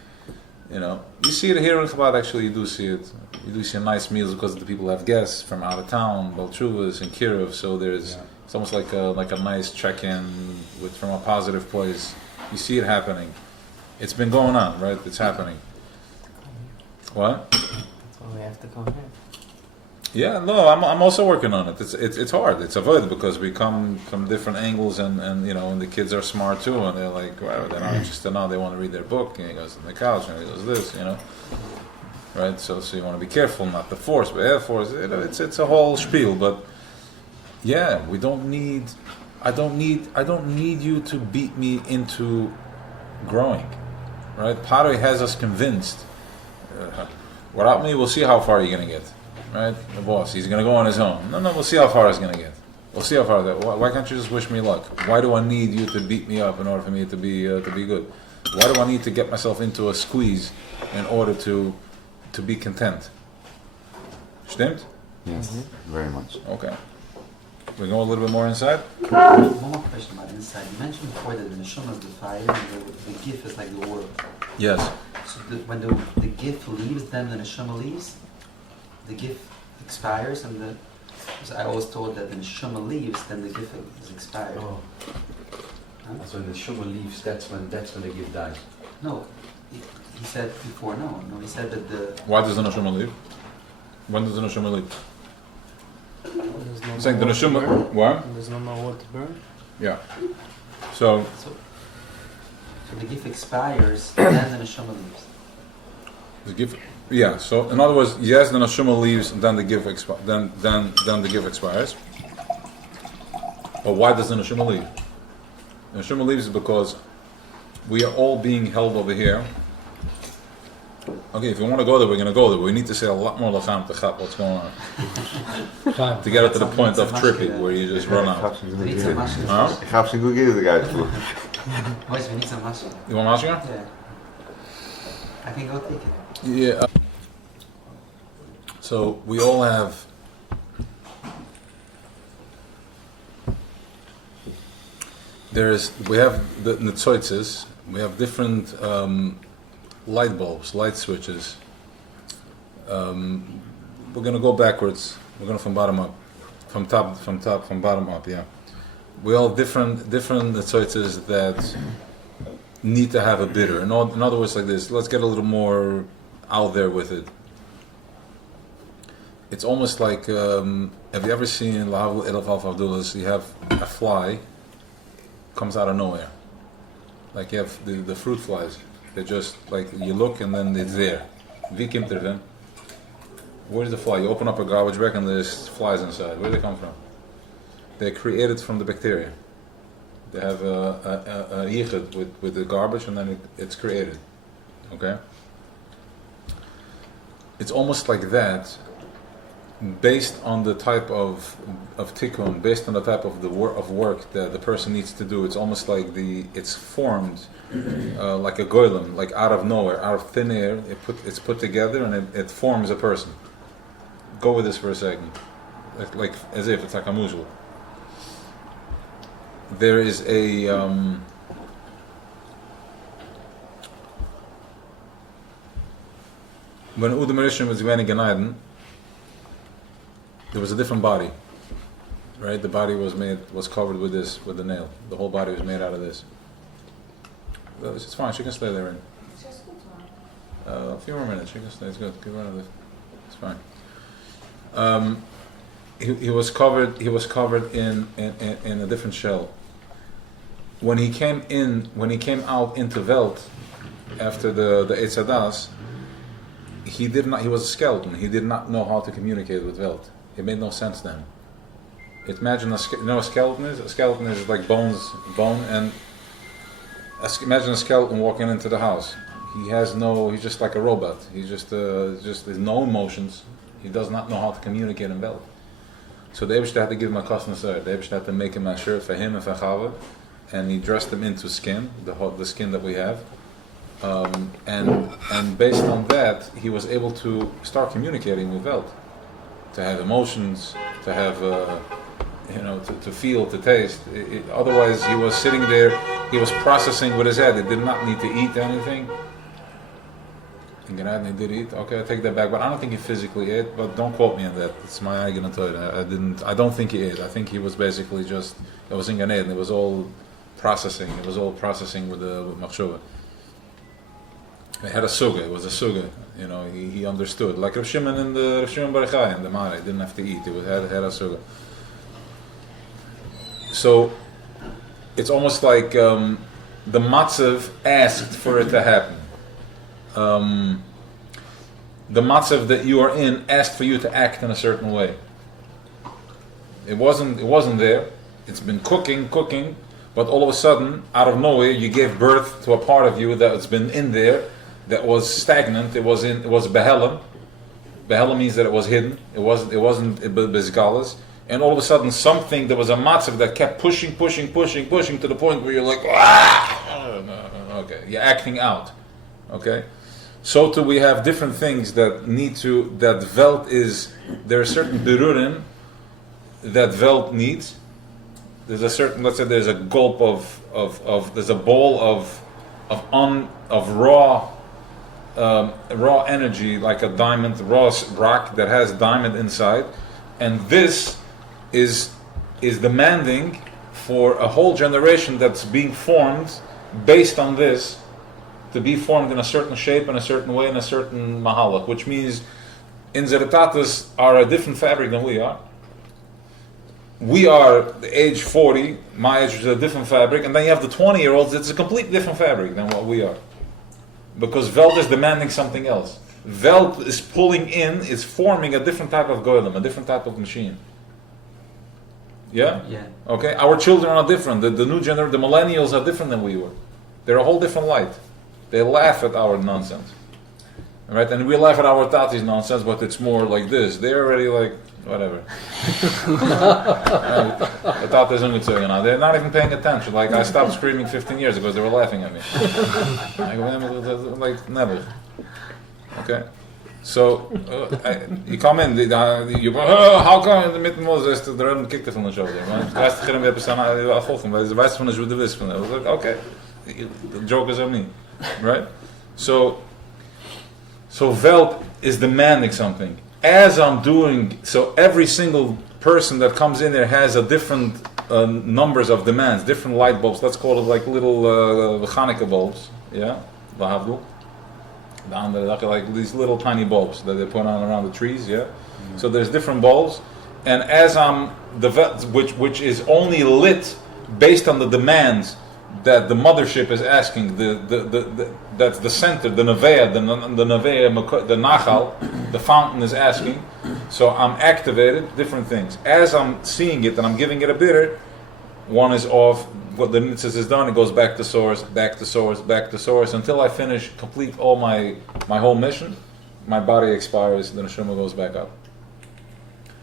you see it here in Chabad. Actually, you do see it. You do see nice meals because the people have guests from out of town, Balchuvas and Kirov. So it's almost like a nice check-in from a positive place. You see it happening. It's been going on, right? It's happening. What? That's why we have to come here. Yeah, no, I'm also working on it. It's hard. It's avoided because we come from different angles, and and the kids are smart too, and they're like, well, they're not interested now. They want to read their book, and he goes on the couch, and he goes this, right? So you want to be careful, not the force, but air force. It's a whole spiel, but yeah, we don't need. I don't need you to beat me into growing, right? Pari has us convinced. Without me, we'll see how far you're gonna get. Right, the boss. He's going to go on his own. No, we'll see how far he's going to get. We'll see how far that. Why can't you just wish me luck? Why do I need you to beat me up in order for me to be good? Why do I need to get myself into a squeeze in order to be content? Stimmt? Yes, very much. Okay. We go a little bit more inside. One more question about inside. You mentioned before that the neshama is the fire, and the gift is like the world. Yes. So when the gift leaves, then the neshama leaves. The gift expires, and so I always thought that when Neshama leaves, then the gift is expired. Oh. Huh? So when the Neshama leaves, that's when the gift dies. No, he said before. No, he said that the. Why does the neshama leave? When does the neshama leave? There's no Saying the more wood to neshama. burn. What? There's no more wood to burn. Yeah. So So the gift expires, and then the Neshama leaves. the gift. Yeah. So in other words, yes, the neshama leaves, and then the gift then the gift expires. But why does the neshama leave? The neshama leaves because we are all being held over here. Okay, if you want to go there, we're going to go there. But we need to say a lot more lacham to chat what's going on. To get it to the point of trippy, where you just run out. We need some mashing. Huh? Ik ga op zijn goed geven, de guys. Weisz, we need some mashing. You want mashing? Yeah. I can go take it. Yeah. So we all have. We have the netzoitzes. We have different light bulbs, light switches. We're going to go backwards. We're going from bottom up, from bottom up. Yeah. We all have different netzoitzes that need to have a bidder. In other words, like this. Let's get a little more out there with it. It's almost like, have you ever seen Lahavul Elaf Abdullahs? You have a fly, comes out of nowhere. Like you have the fruit flies. They're just like, you look and then it's there. Wie komt er van? Where's the fly? You open up a garbage bag and there's flies inside. Where do they come from? They're created from the bacteria. They have a yichud with the garbage and then it's created. Okay? It's almost like that, based on the type of tikkun, based on the type of work that the person needs to do. It's almost like it's formed like a golem, like out of nowhere, out of thin air. It's put together and it forms a person. Go with this for a second, like as if it's like a muzul. There is a when Udam Rishon was going in Eden, there was a different body, right? The body was covered with the nail. The whole body was made out of this. Well, it's fine. She can stay there. It's just good one. A few more minutes. She can stay. It's good. Give her another. It's fine. He was covered. He was covered in a different shell. When he came out into Welt after the Eitz Hadas, he did not. He was a skeleton. He did not know how to communicate with Welt. It made no sense then. Imagine a skeleton is? A skeleton is like bone, and Imagine a skeleton walking into the house. He's just like a robot. He's just there's no emotions. He does not know how to communicate in Welt. So the Eibishter had to give him a custom sir. The Eibishter had to make him a shirt for him and for Chava, and he dressed him into skin, the skin that we have. And based on that, he was able to start communicating with Welt, to have emotions, to have to feel, to taste. Otherwise, he was sitting there, he was processing with his head. He did not need to eat anything. And he did eat. Okay, I take that back. But I don't think he physically ate. But don't quote me on that. It's my eigen Torah. I don't think he ate. I think he was basically just. It was in Gan Eden. It was all processing. It was all processing with machshava. He had a suga. It was a suga. He understood. Like Rav Shimon and the Rav Shimon Bar Yochai and the Mare. He didn't have to eat. He had a suga. So it's almost like the matzav asked for it to happen. The matzav that you are in asked for you to act in a certain way. It wasn't there. It's been cooking, but all of a sudden, out of nowhere, you gave birth to a part of you that's been in there, that was stagnant. It was behelam. Behelam means that it was hidden. It wasn't bezgalas. And all of a sudden, something, there was a matzav that kept pushing to the point where you're like, okay, you're acting out. Okay? So too, we have different things that Welt is, there are certain berurim that Welt needs. There's a certain, let's say there's a gulp there's a bowl of raw energy, like a diamond, raw rock that has diamond inside. And this is demanding for a whole generation that's being formed based on this, to be formed in a certain shape, in a certain way, in a certain mahalach, which means in Zeratatas are a different fabric than we are. We are the age 40, my age is a different fabric, and then you have the 20-year-olds, it's a completely different fabric than what we are. Because Welt is demanding something else. Welt is is forming a different type of golem, a different type of machine. Yeah? Yeah. Okay, our children are different. The new generation, the millennials are different than we were. They're a whole different light. They laugh at our nonsense. Right? And we laugh at our tati's nonsense, but it's more like this. They're already like, whatever. The tata's ungezogen now. They're not even paying attention. Like, I stopped screaming 15 years ago because they were laughing at me. Like, never. Okay? So, you come in, you go, how come in the mitten was the random kicked from the shoulder? Weißt du, wir haben eine Achtung, weil sie weiß von der Jude wissen. Okay, the joke is on me. Right? So Welt is demanding something. As I'm doing, so every single person that comes in there has a different numbers of demands, different light bulbs. Let's call it like little Hanukkah bulbs. Yeah? Lahavdul. Like these little tiny bulbs that they put on around the trees. Yeah? Mm-hmm. So there's different bulbs. And as I'm, which is only lit based on the demands that the mothership is asking, that's the center, the Neveah, the Nachal, the fountain is asking. So I'm activated, different things. As I'm seeing it and I'm giving it a bitter, one is off, what the Nitzis is done, it goes back to source, until I complete all my whole mission, my body expires, the Neshama goes back up.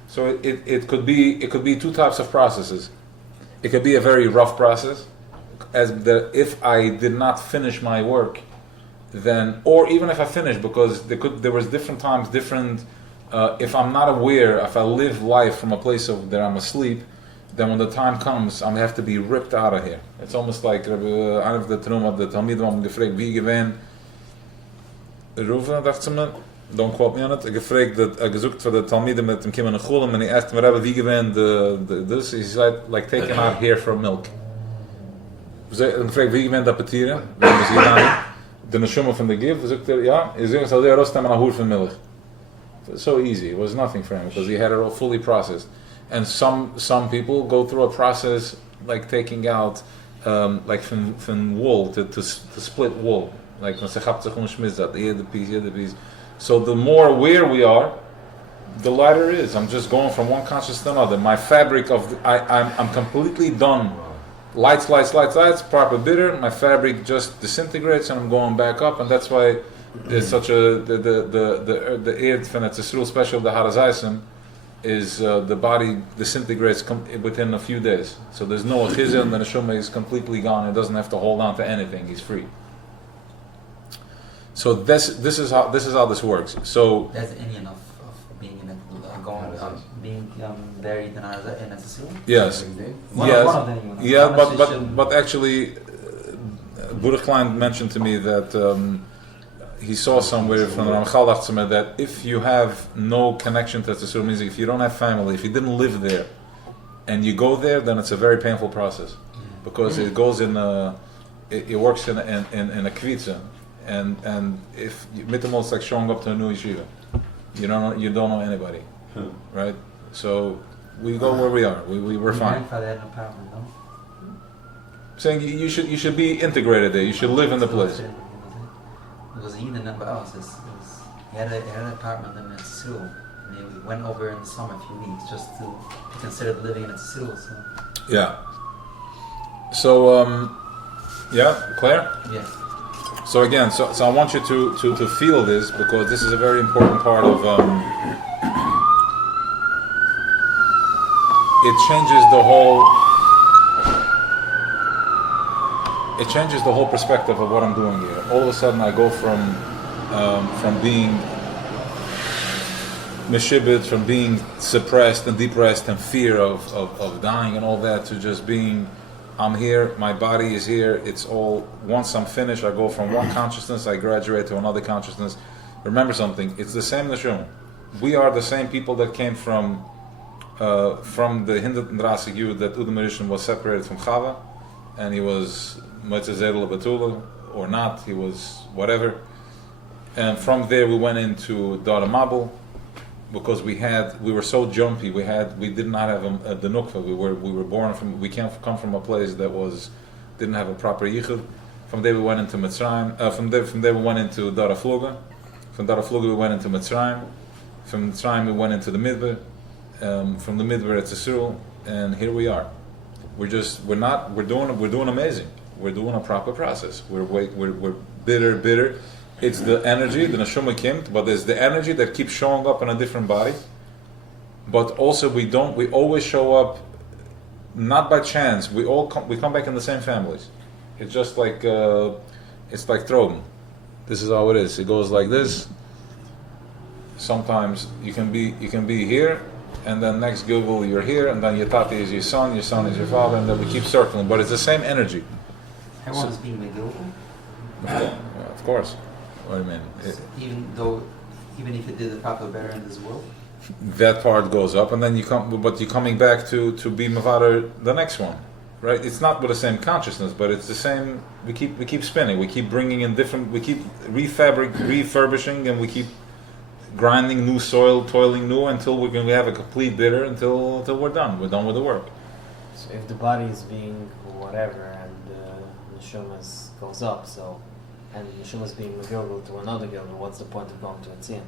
So it could be two types of processes. It could be a very rough process, if I did not finish my work, then, or even if I finished, because there was different times, if I'm not aware, if I live life from a place that I'm asleep, then when the time comes, I have to be ripped out of here. It's almost like I have the Tanum, the Talmid, I'm gefragt, wie gewähnt, Rufen, dachte ze me, don't quote me on it, gefragt, dat gezoekt voor de Talmiden met hem kiemen in Chulem, and he asked me, Rebbe, wie gewähnt, this, he said, like taking out hair from milk. En vraag wie gewend dat petieren? De neshama van de give, zegt er, ja, hij zegt, zal hij rosten met een hoer van milk. So easy, it was nothing for him, because he had it all fully processed. And some people go through a process like taking out, like from wool, to split wool. Like, when ze gaat zich onschmiss dat, the piece. So the more aware we are, the lighter it is. I'm just going from one consciousness to another. My fabric I'm completely done lights, proper bitter, my fabric just disintegrates and I'm going back up, and that's why it's such a the Eid from it's a real special the Harazaisim is the body disintegrates within a few days. So there's no achizah, and the neshama is completely gone. It doesn't have to hold on to anything. He's free. So this is how this works. So There's the Indian of being in being buried in a facility. yes, One yes, of them, yeah, One of but actually, Buddha Klein mentioned to me that he saw somewhere from the Ramchal Achtzema that if you have no connection to Tzur, means if you don't have family, if you didn't live there, and you go there, then it's a very painful process, because it goes in it works in a kvitza, and if mitamol is like showing up to a new yeshiva, you don't know anybody, right? So we go where we are. We're fine. My grandfather had an apartment, no? Saying you should be integrated there. You should live in the place. It was even number else. He had an apartment in Tzil, and he went over in the summer a few weeks just to consider living in Tzil. So. Yeah. So yeah, Claire. Yeah. So again, so I want you to feel this, because this is a very important part of. It changes the whole perspective of what I'm doing here. All of a sudden, I go from being meshibit, from being suppressed and depressed and fear of dying and all that, to just being, I'm here, my body is here, it's all, once I'm finished, I go from one consciousness, I graduate to another consciousness. Remember something, it's the same neshama. We are the same people that came from the Hindrasik Yud, that Udam Rishon was separated from Chava, and he was Motzezedel Batula, or not, he was whatever. And from there we went into Dara Mabul, because we were so jumpy, we did not have the nukva. We were born from, we come from a place that didn't have a proper yichud. From there we went into Mitzrayim. From there we went into Dara Fluga. From Dara Fluga we went into Mitzrayim. From Mitzrayim we went into the Midbar. From the Midbar it's Yisrael, and here we are. We're doing amazing. We're doing a proper process. We're bitter. It's the energy, the neshama kimt, but there's the energy that keeps showing up in a different body. But also we always show up not by chance. We come back in the same families. It's just like it's like Troben. This is how it is. It goes like this. Sometimes you can be here, and then next Gilgul you're here, and then your tati is your son is your father, and then we keep circling. But it's the same energy. Everyone is being Megillah? Of course. What do you mean? Even if it did the proper better in this world? That part goes up, and then you're coming back to be Mavada the next one, right? It's not with the same consciousness, but it's the same. We keep spinning. We keep bringing in different. We keep refurbishing, and we keep grinding new soil, toiling new, until we have a complete bitter. Until we're done. We're done with the work. So if the body is being whatever, and the neshamas goes up, so. And Neshama is being Megilgal to another Gilgal, what's the point of going to Etzion?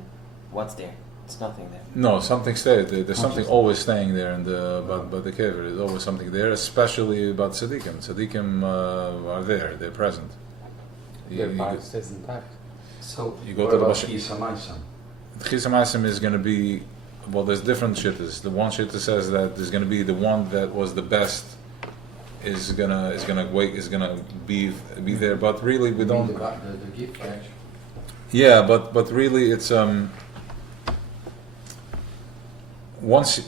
What's there? It's nothing there. No, something stays. There's something always staying there, and but the kever, there's always something there, especially about tzaddikim. Tzaddikim are there; they're present. Their body stays intact. So you go what to the about Moshe. Chisamaisam? Chisamaisam is going to be, well, there's different shittas. The one shitta says that there's going to be the one that was the best. Is gonna be there, but really we don't. The gift actually. Yeah, but really it's once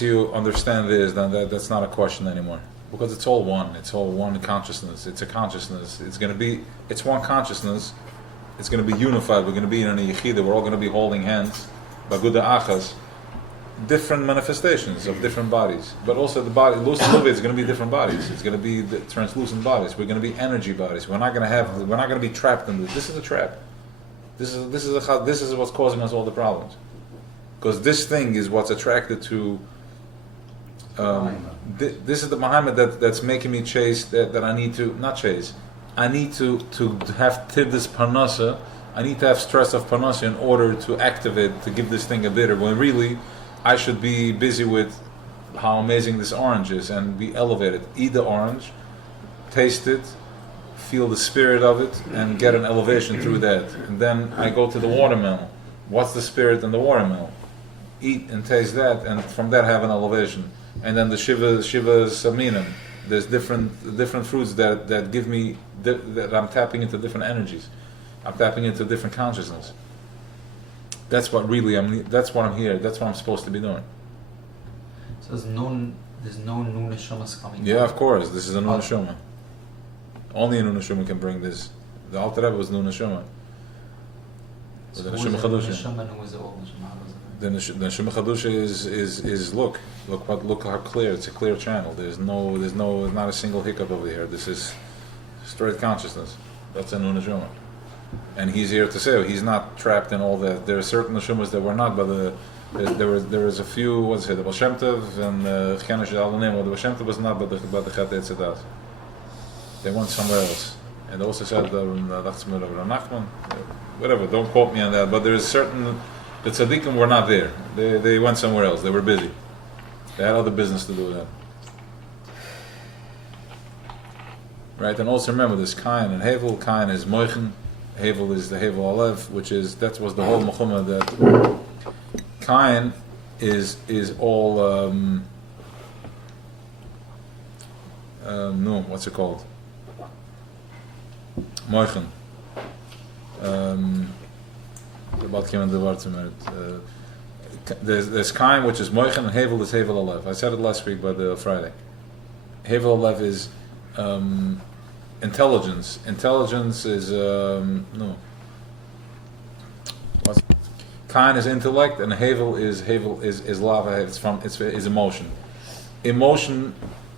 you understand this, then that's not a question anymore, because it's all one. It's all one consciousness. It's a consciousness. It's one consciousness. It's gonna be unified. We're gonna be in a yechida. We're all gonna be holding hands, baguda achas. Different manifestations of different bodies, but also the body. Lucid is going to be different bodies. It's going to be the translucent bodies. We're going to be energy bodies. We're not going to be trapped in this. This is a trap. This is what's causing us all the problems. Because this thing is what's attracted to. This is the Muhammad that's making me chase. That I need to not chase. I need to have tiddis parnasa. I need to have stress of parnasa in order to activate, to give this thing a bitter. When really I should be busy with how amazing this orange is, and we elevate it. Eat the orange, taste it, feel the spirit of it, and get an elevation through that. And then I go to the watermelon. What's the spirit in the watermelon? Eat and taste that, and from that have an elevation. And then the Shiva's Saminim. There's different fruits that give me, that I'm tapping into different energies. I'm tapping into different consciousness. That's what really that's what I'm here, that's what I'm supposed to be doing. So there's no new neshamas coming. Yeah, out. of course. This is a new Oh. neshama. Only a new neshama can bring this. The Alter Rebbe was new neshama. So The who is neshama the chadusha. neshama and who is the old neshama? How does it work? The neshama chadusha is look how clear. It's a clear channel. There's not a single hiccup over here. This is straight consciousness. That's a new neshama. And he's here to say he's not trapped in all that. There are certain neshamas that were not, but there was a few. What's it? The Baal Shem Tov and Chenish Alanim. The Baal Shem Tov was not, but the Chet Etzedas. They went somewhere else. And also said Nachman, whatever. Don't quote me on that. But there is certain the tzaddikim were not there. They went somewhere else. They were busy. They had other business to do with that. Right, and also remember this Kain and Hevel. Kain is Moichen. Hevel is the Hevel Alev, that was the whole Mechumah that Kain is all no, what's it called? Moichen. There's Kain, which is Moichen, and Hevel is Hevel Alev. I said it last week, but Friday. Hevel Alev is intelligence. Intelligence is no. What's Kain is intellect, and Hevel is lava. It's emotion. Emotion,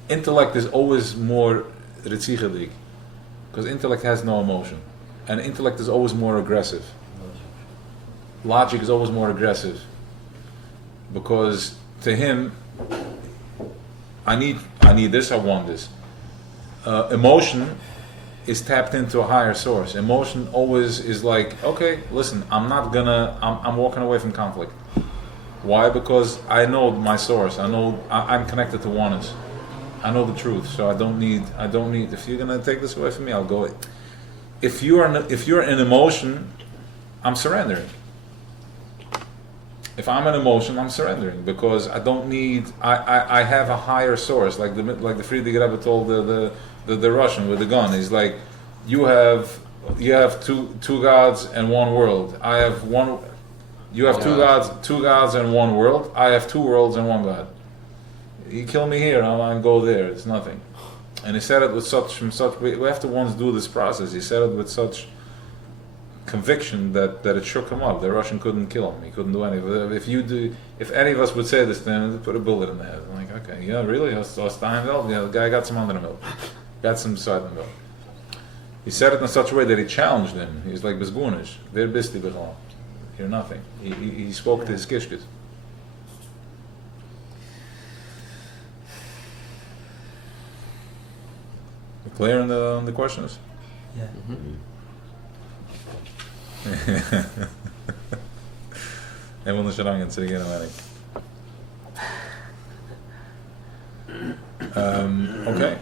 intellect is always more ritzichadik, because intellect has no emotion, and intellect is always more aggressive. Logic is always more aggressive, because to him, I need this. I want this. Emotion is tapped into a higher source. Emotion always is like, okay, listen, I'm walking away from conflict. Why? Because I know my source. I know I'm connected to oneness. I know the truth, so I don't need. If you're gonna take this away from me, I'll go. If you're in emotion, I'm surrendering. If I'm in emotion, I'm surrendering, because I don't need. I have a higher source, like the Frierdiker Rebbe told the Russian with the gun. He's like, you have two gods and one world. I have one. You have two gods and one world. I have two worlds and one God. You kill me here, I'll go there. It's nothing. And he said it with such. We have to once do this process. He said it with such conviction that it shook him up. The Russian couldn't kill him. He couldn't do anything. If any of us would say this to him, they'd put a bullet in the head. I'm like, okay, yeah, really? Steinfeld? Yeah, the guy got some under the milk. Got some side in the milk. He said it in such a way that he challenged him. He's like, Bezgunish, wer bist du bechalal? You're nothing. He spoke to his kishkes. We clear on the questions? Yeah. Everyone should hang and say again, okay,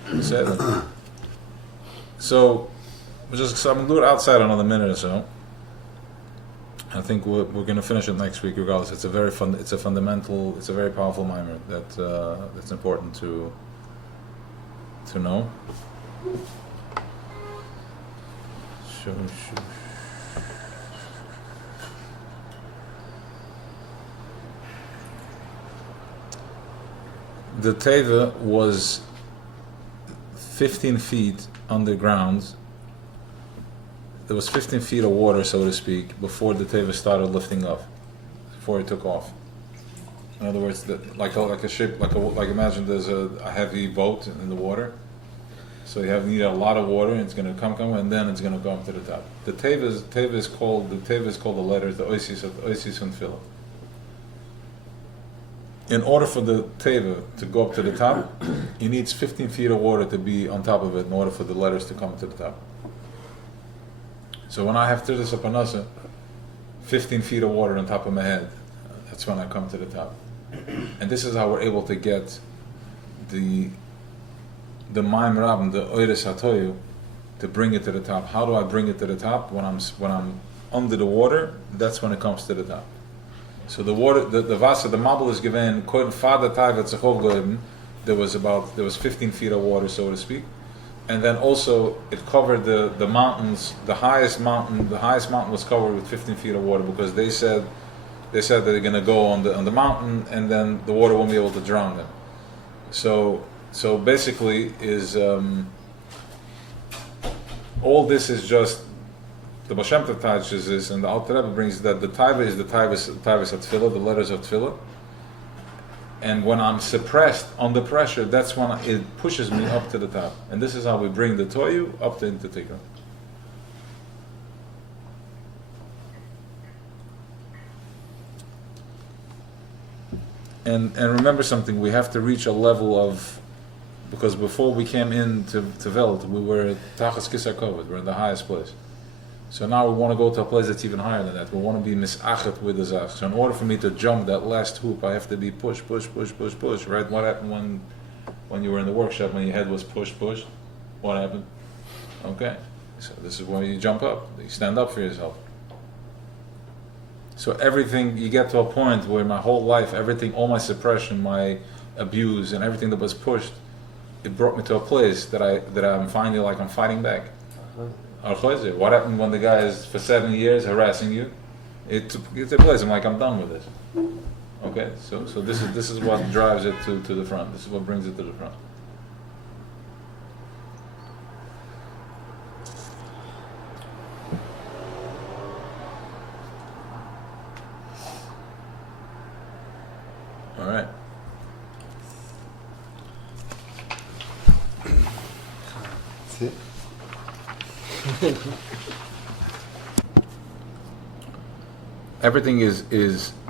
so I'm going to do it outside another minute or so. I think we're going to finish it next week regardless. It's a very fundamental, it's a very powerful mimer that's important to know. The teva was 15 feet underground. There was 15 feet of water, so to speak, before the teva started lifting up, before it took off. In other words, like a ship, like imagine there's a heavy boat in the water. So you need a lot of water, and it's going to come, and then it's going to go up to the top. The teva is called the letters, the oisis and tefillah. In order for the teva to go up to the top, it needs 15 feet of water to be on top of it in order for the letters to come to the top. So when I have Tirdas Apanasa, 15 feet of water on top of my head, that's when I come to the top. And this is how we're able to get the Maim Rabin, the Oiris Hatoyu, to bring it to the top. How do I bring it to the top? When I'm under the water, that's when it comes to the top. So the water, the Wasser, the Mabel is given, Father Taivat Zechov Goeben, there was 15 feet of water, so to speak. And then also it covered the mountains. The highest mountain was covered with 15 feet of water, because they said that they're going to go on the mountain, and then the water won't be able to drown them. So basically is all this is just the Baal Shem Tov touches this, and the Alter Rebbe brings that the Taiva is the Taivas of Tefillah, the letters of Tefillah. And when I'm suppressed under pressure, that's when it pushes me up to the top. And this is how we bring the Toyu up to Tikka. And remember something, we have to reach a level of, because before we came into Welt, we were at Tachas Kisar Kovet, we're in the highest place. So now we want to go to a place that's even higher than that. We want to be misachet with the zach. So in order for me to jump that last hoop, I have to be push, right? What happened when you were in the workshop, when your head was push? What happened? Okay, so this is where you jump up, you stand up for yourself. So everything, you get to a point where my whole life, everything, all my suppression, my abuse, and everything that was pushed, it brought me to a place that I'm finally like I'm fighting back. What happened when the guy is for 7 years harassing you? It's a place. I'm like, I'm done with this. Okay, so this is what drives it to the front. This is what brings it to the front. All right. That's it. Everything is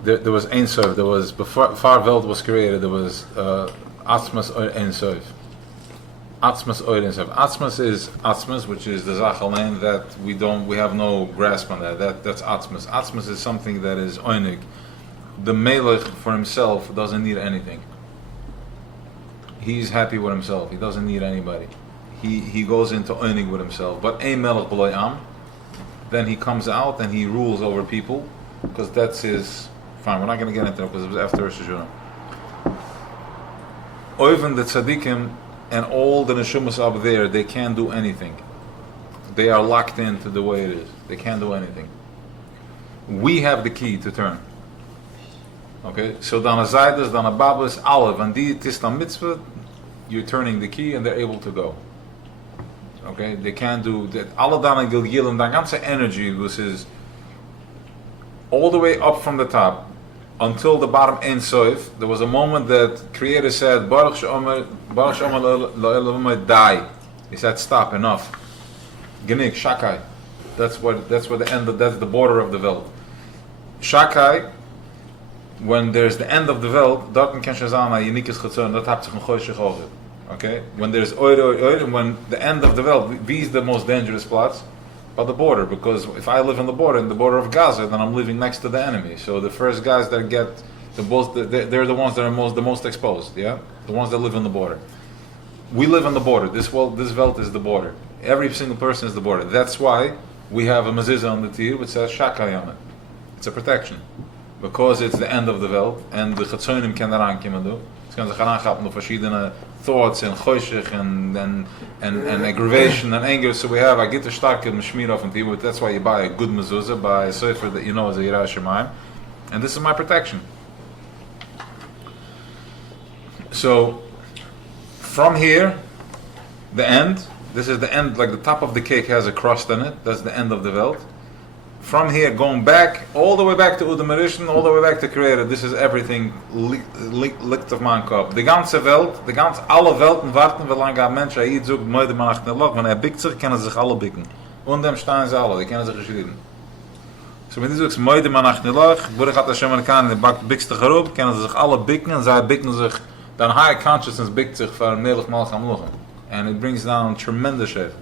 there was Ein Sof. There was before Welt was created. There was Atzmas Ein Sof. Atzmas Ein Sof. Atzmas is Atzmas, which is the Zachalein that we have no grasp on that. That's Atzmas. Atzmas is something that is Oinig. The Melech for himself doesn't need anything. He's happy with himself. He doesn't need anybody. He goes into Oinig with himself. But Ein Melech B'loi Am, then he comes out and he rules over people, because that's his. Fine, we're not going to get into it because it was after Rosh Hashanah. Oiven the tzaddikim and all the neshumas up there, they can't do anything. They are locked into the way it is. They can't do anything. We have the key to turn. Okay, so dan a zaydas, dan a babas, alle, van die tistam mitzvah, you're turning the key and they're able to go. Okay, they can't do that. Alle dan a gilgilim, dan ganze energy was his, all the way up from the top until the bottom Ein Sof. There was a moment that Creator said, Baruch She'omer Lo'elamai, die. He said, stop, enough. Genig, Shakai. That's where the end of, that's the border of the Welt. Shakai, when there's the end of the Welt, dorten ken shazana uniques gezogen, dat habt sich ein Choshech over. Okay? When there's oir, and when the end of the Welt, these the most dangerous plots, are the border, because if I live in the border of Gaza, then I'm living next to the enemy. So the first guys that get they're the ones that are the most exposed, yeah? The ones that live on the border. We live on the border. This Welt is the border. Every single person is the border. That's why we have a mezuzah on the tir which says Shakai on it. It's a protection. Because it's the end of the Welt, and the Chatzonim can daran komen do. Es kann sich herangappen durch verschiedene thoughts and choshech and aggravation and anger. So we have a gitter starke mishmir of and that's why you buy a good mezuzah, buy a sefer that you know is a Yirah Shemayim. And this is my protection. So from here, the end, this is the end, like the top of the cake has a crust on it, that's the end of the Welt. From here, going back, all the way back to Udam Rishon, all the way back to Creator, this is everything licht of mein Kopf. Die ganze Welt, alle Welten warten, wie lange ein Mensch hier sucht, moide man nach dem Loch, wenn bickt sich, können sich alle bicken. Und dem stehen sie alle, die können sich geschrieben. So wenn du sagst, moide man nach dem Loch, Burak hat Hashem Amerikaner, die bickst dich herup, können sich alle bicken, und sie bicken sich, dann high consciousness bickt sich für ein Melech Malach am Loch. And it brings down tremendous shade.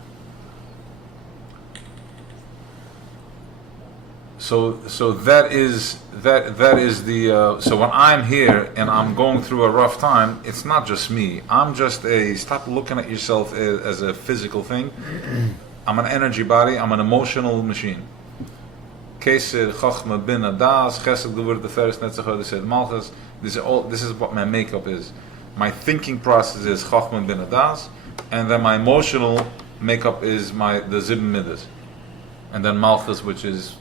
So that is the so when I'm here and I'm going through a rough time, it's not just me. I'm just stop looking at yourself as a physical thing. I'm an energy body. I'm an emotional machine. Keser, Chachma, Bina, Das, Chesed, Gevurah, Teferes, Netzach, Hod, Malchus. This is what my makeup is. My thinking process is Chachma, Bina, Das, and then my emotional makeup is the Zibn Midas, and then Malchus, which is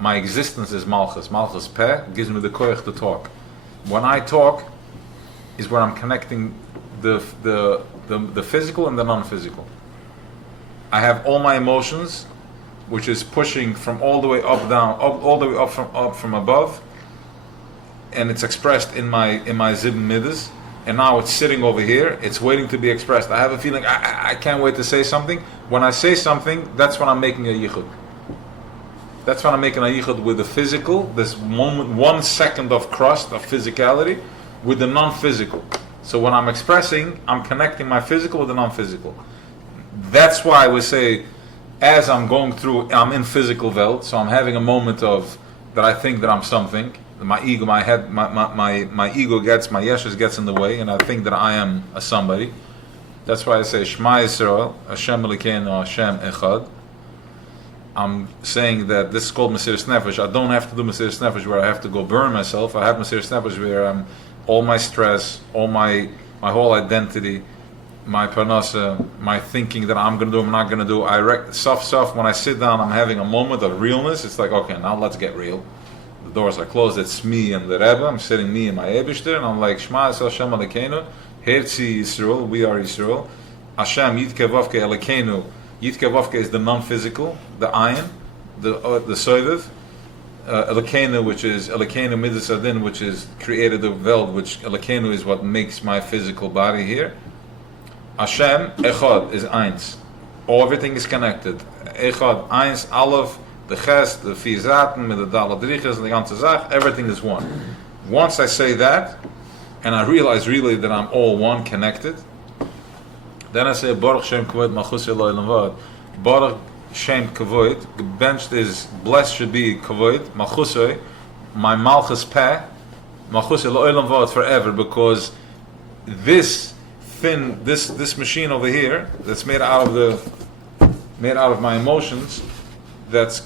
my existence is Malchus. Malchus Peh gives me the koyach to talk. When I talk, is where I'm connecting the physical and the non-physical. I have all my emotions, which is pushing from all the way up, down, all the way up from above, and it's expressed in my Zibn Midas, and now it's sitting over here. It's waiting to be expressed. I have a feeling I can't wait to say something. When I say something, that's when I'm making a yichud. That's when I'm making a yichud with the physical, this moment, 1 second of crust, of physicality, with the non-physical. So when I'm expressing, I'm connecting my physical with the non-physical. That's why we say, as I'm going through, I'm in physical Welt, so I'm having a moment of, that I think that I'm something. My ego, my head, my ego gets, my yeshus gets in the way, and I think that I am a somebody. That's why I say, Shema Yisrael, Hashem Elokeinu, Hashem Echad. I'm saying that this is called Mesiras Nefesh. I don't have to do Mesiras Nefesh where I have to go burn myself. I have Mesiras Nefesh where all my stress, all my whole identity, my parnasa, my thinking that I'm going to do, I'm not going to do. When I sit down, I'm having a moment of realness. It's like, okay, now let's get real. The doors are closed. It's me and the Rebbe. I'm sitting me and my Eibishter, and I'm like, Shema Yisrael Hashem Elokeinu, Herzi Yisrael, we are Yisrael. Hashem Yitke Vavke Elokeinu. Yitke Vavke is the non-physical, the ayin, the soiviv. Elokeinu, which is Elokeinu Midas Adin, which is created the Welt, which Elokeinu is what makes my physical body here. Hashem Echad is eins. Everything is connected. Echad, eins, Aleph, the Ches, the Fizaten, with the Daladriches, and the ganze Zach, everything is one. Once I say that, and I realize really that I'm all one, connected, then I say, Baruch Shem Kavod Malchus Eloi Lamvad. Baruch Shem Kavod, benched is, blessed should be Kavod, Malchusoi, my Malchus Peh, Malchus Eloi Lamvad forever, because this machine over here, that's made out of my emotions, that's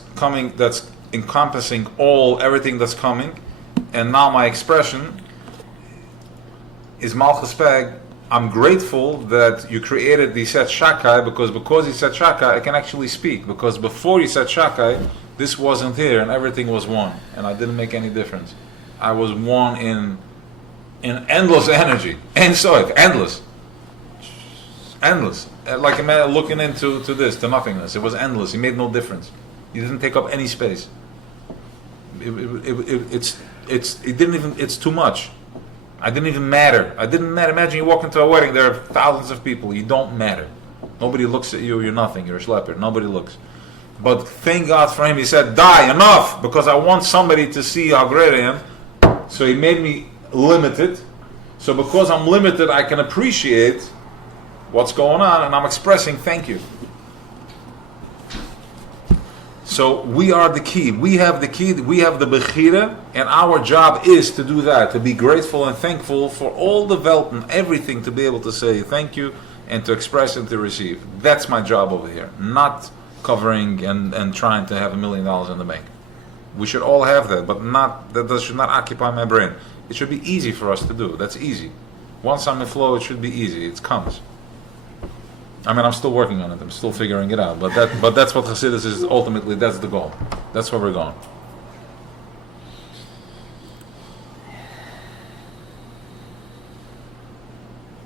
encompassing everything that's coming, and now my expression is Malchus Peh. I'm grateful that you created the Set Shakai, because he said Shakai, I can actually speak. Because before he said Shakai, this wasn't here, and everything was one, and I didn't make any difference. I was one in endless energy, endless, like a man looking into this, to nothingness. It was endless. It made no difference. He didn't take up any space. It's too much. I didn't even matter. Imagine you walk into a wedding, there are thousands of people. You don't matter. Nobody looks at you. You're nothing. You're a schlepper. Nobody looks. But thank God for him. He said, die, enough, because I want somebody to see how great I am. So he made me limited. So because I'm limited, I can appreciate what's going on, and I'm expressing thank you. So we are the key. We have the key. We have the bechira, and our job is to do that, to be grateful and thankful for all the Welt and everything, to be able to say thank you and to express and to receive. That's my job over here, not covering and trying to have $1 million in the bank. We should all have that, but that should not occupy my brain. It should be easy for us to do. That's easy. Once I'm in flow, it should be easy. It comes. I mean, I'm still working on it. I'm still figuring it out. But that's what Hasidus is. Ultimately, that's the goal. That's where we're going.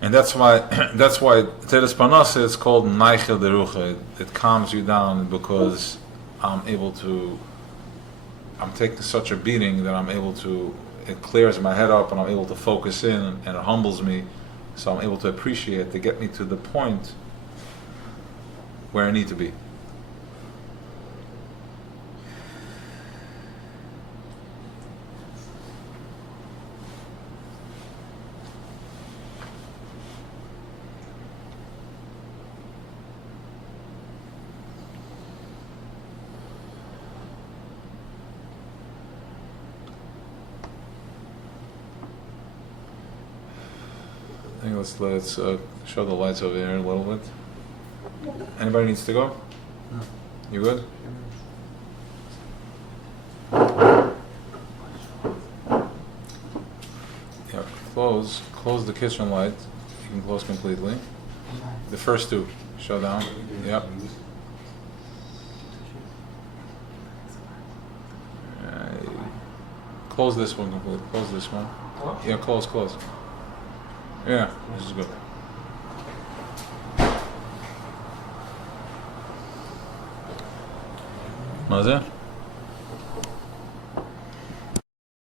And that's why Teres Parnasa is called Neichel Derucha. It calms you down, because I'm taking such a beating that it clears my head up, and I'm able to focus in, and it humbles me, so I'm able to appreciate, to get me to the point where I need to be. I think let's show the lights over here a little bit. Anybody needs to go? No. You good? Yeah, close the kitchen light. You can close completely. The first two, shut down. Yep. Close this one completely. Close this one. Yeah, close. Yeah, this is good. מה זה?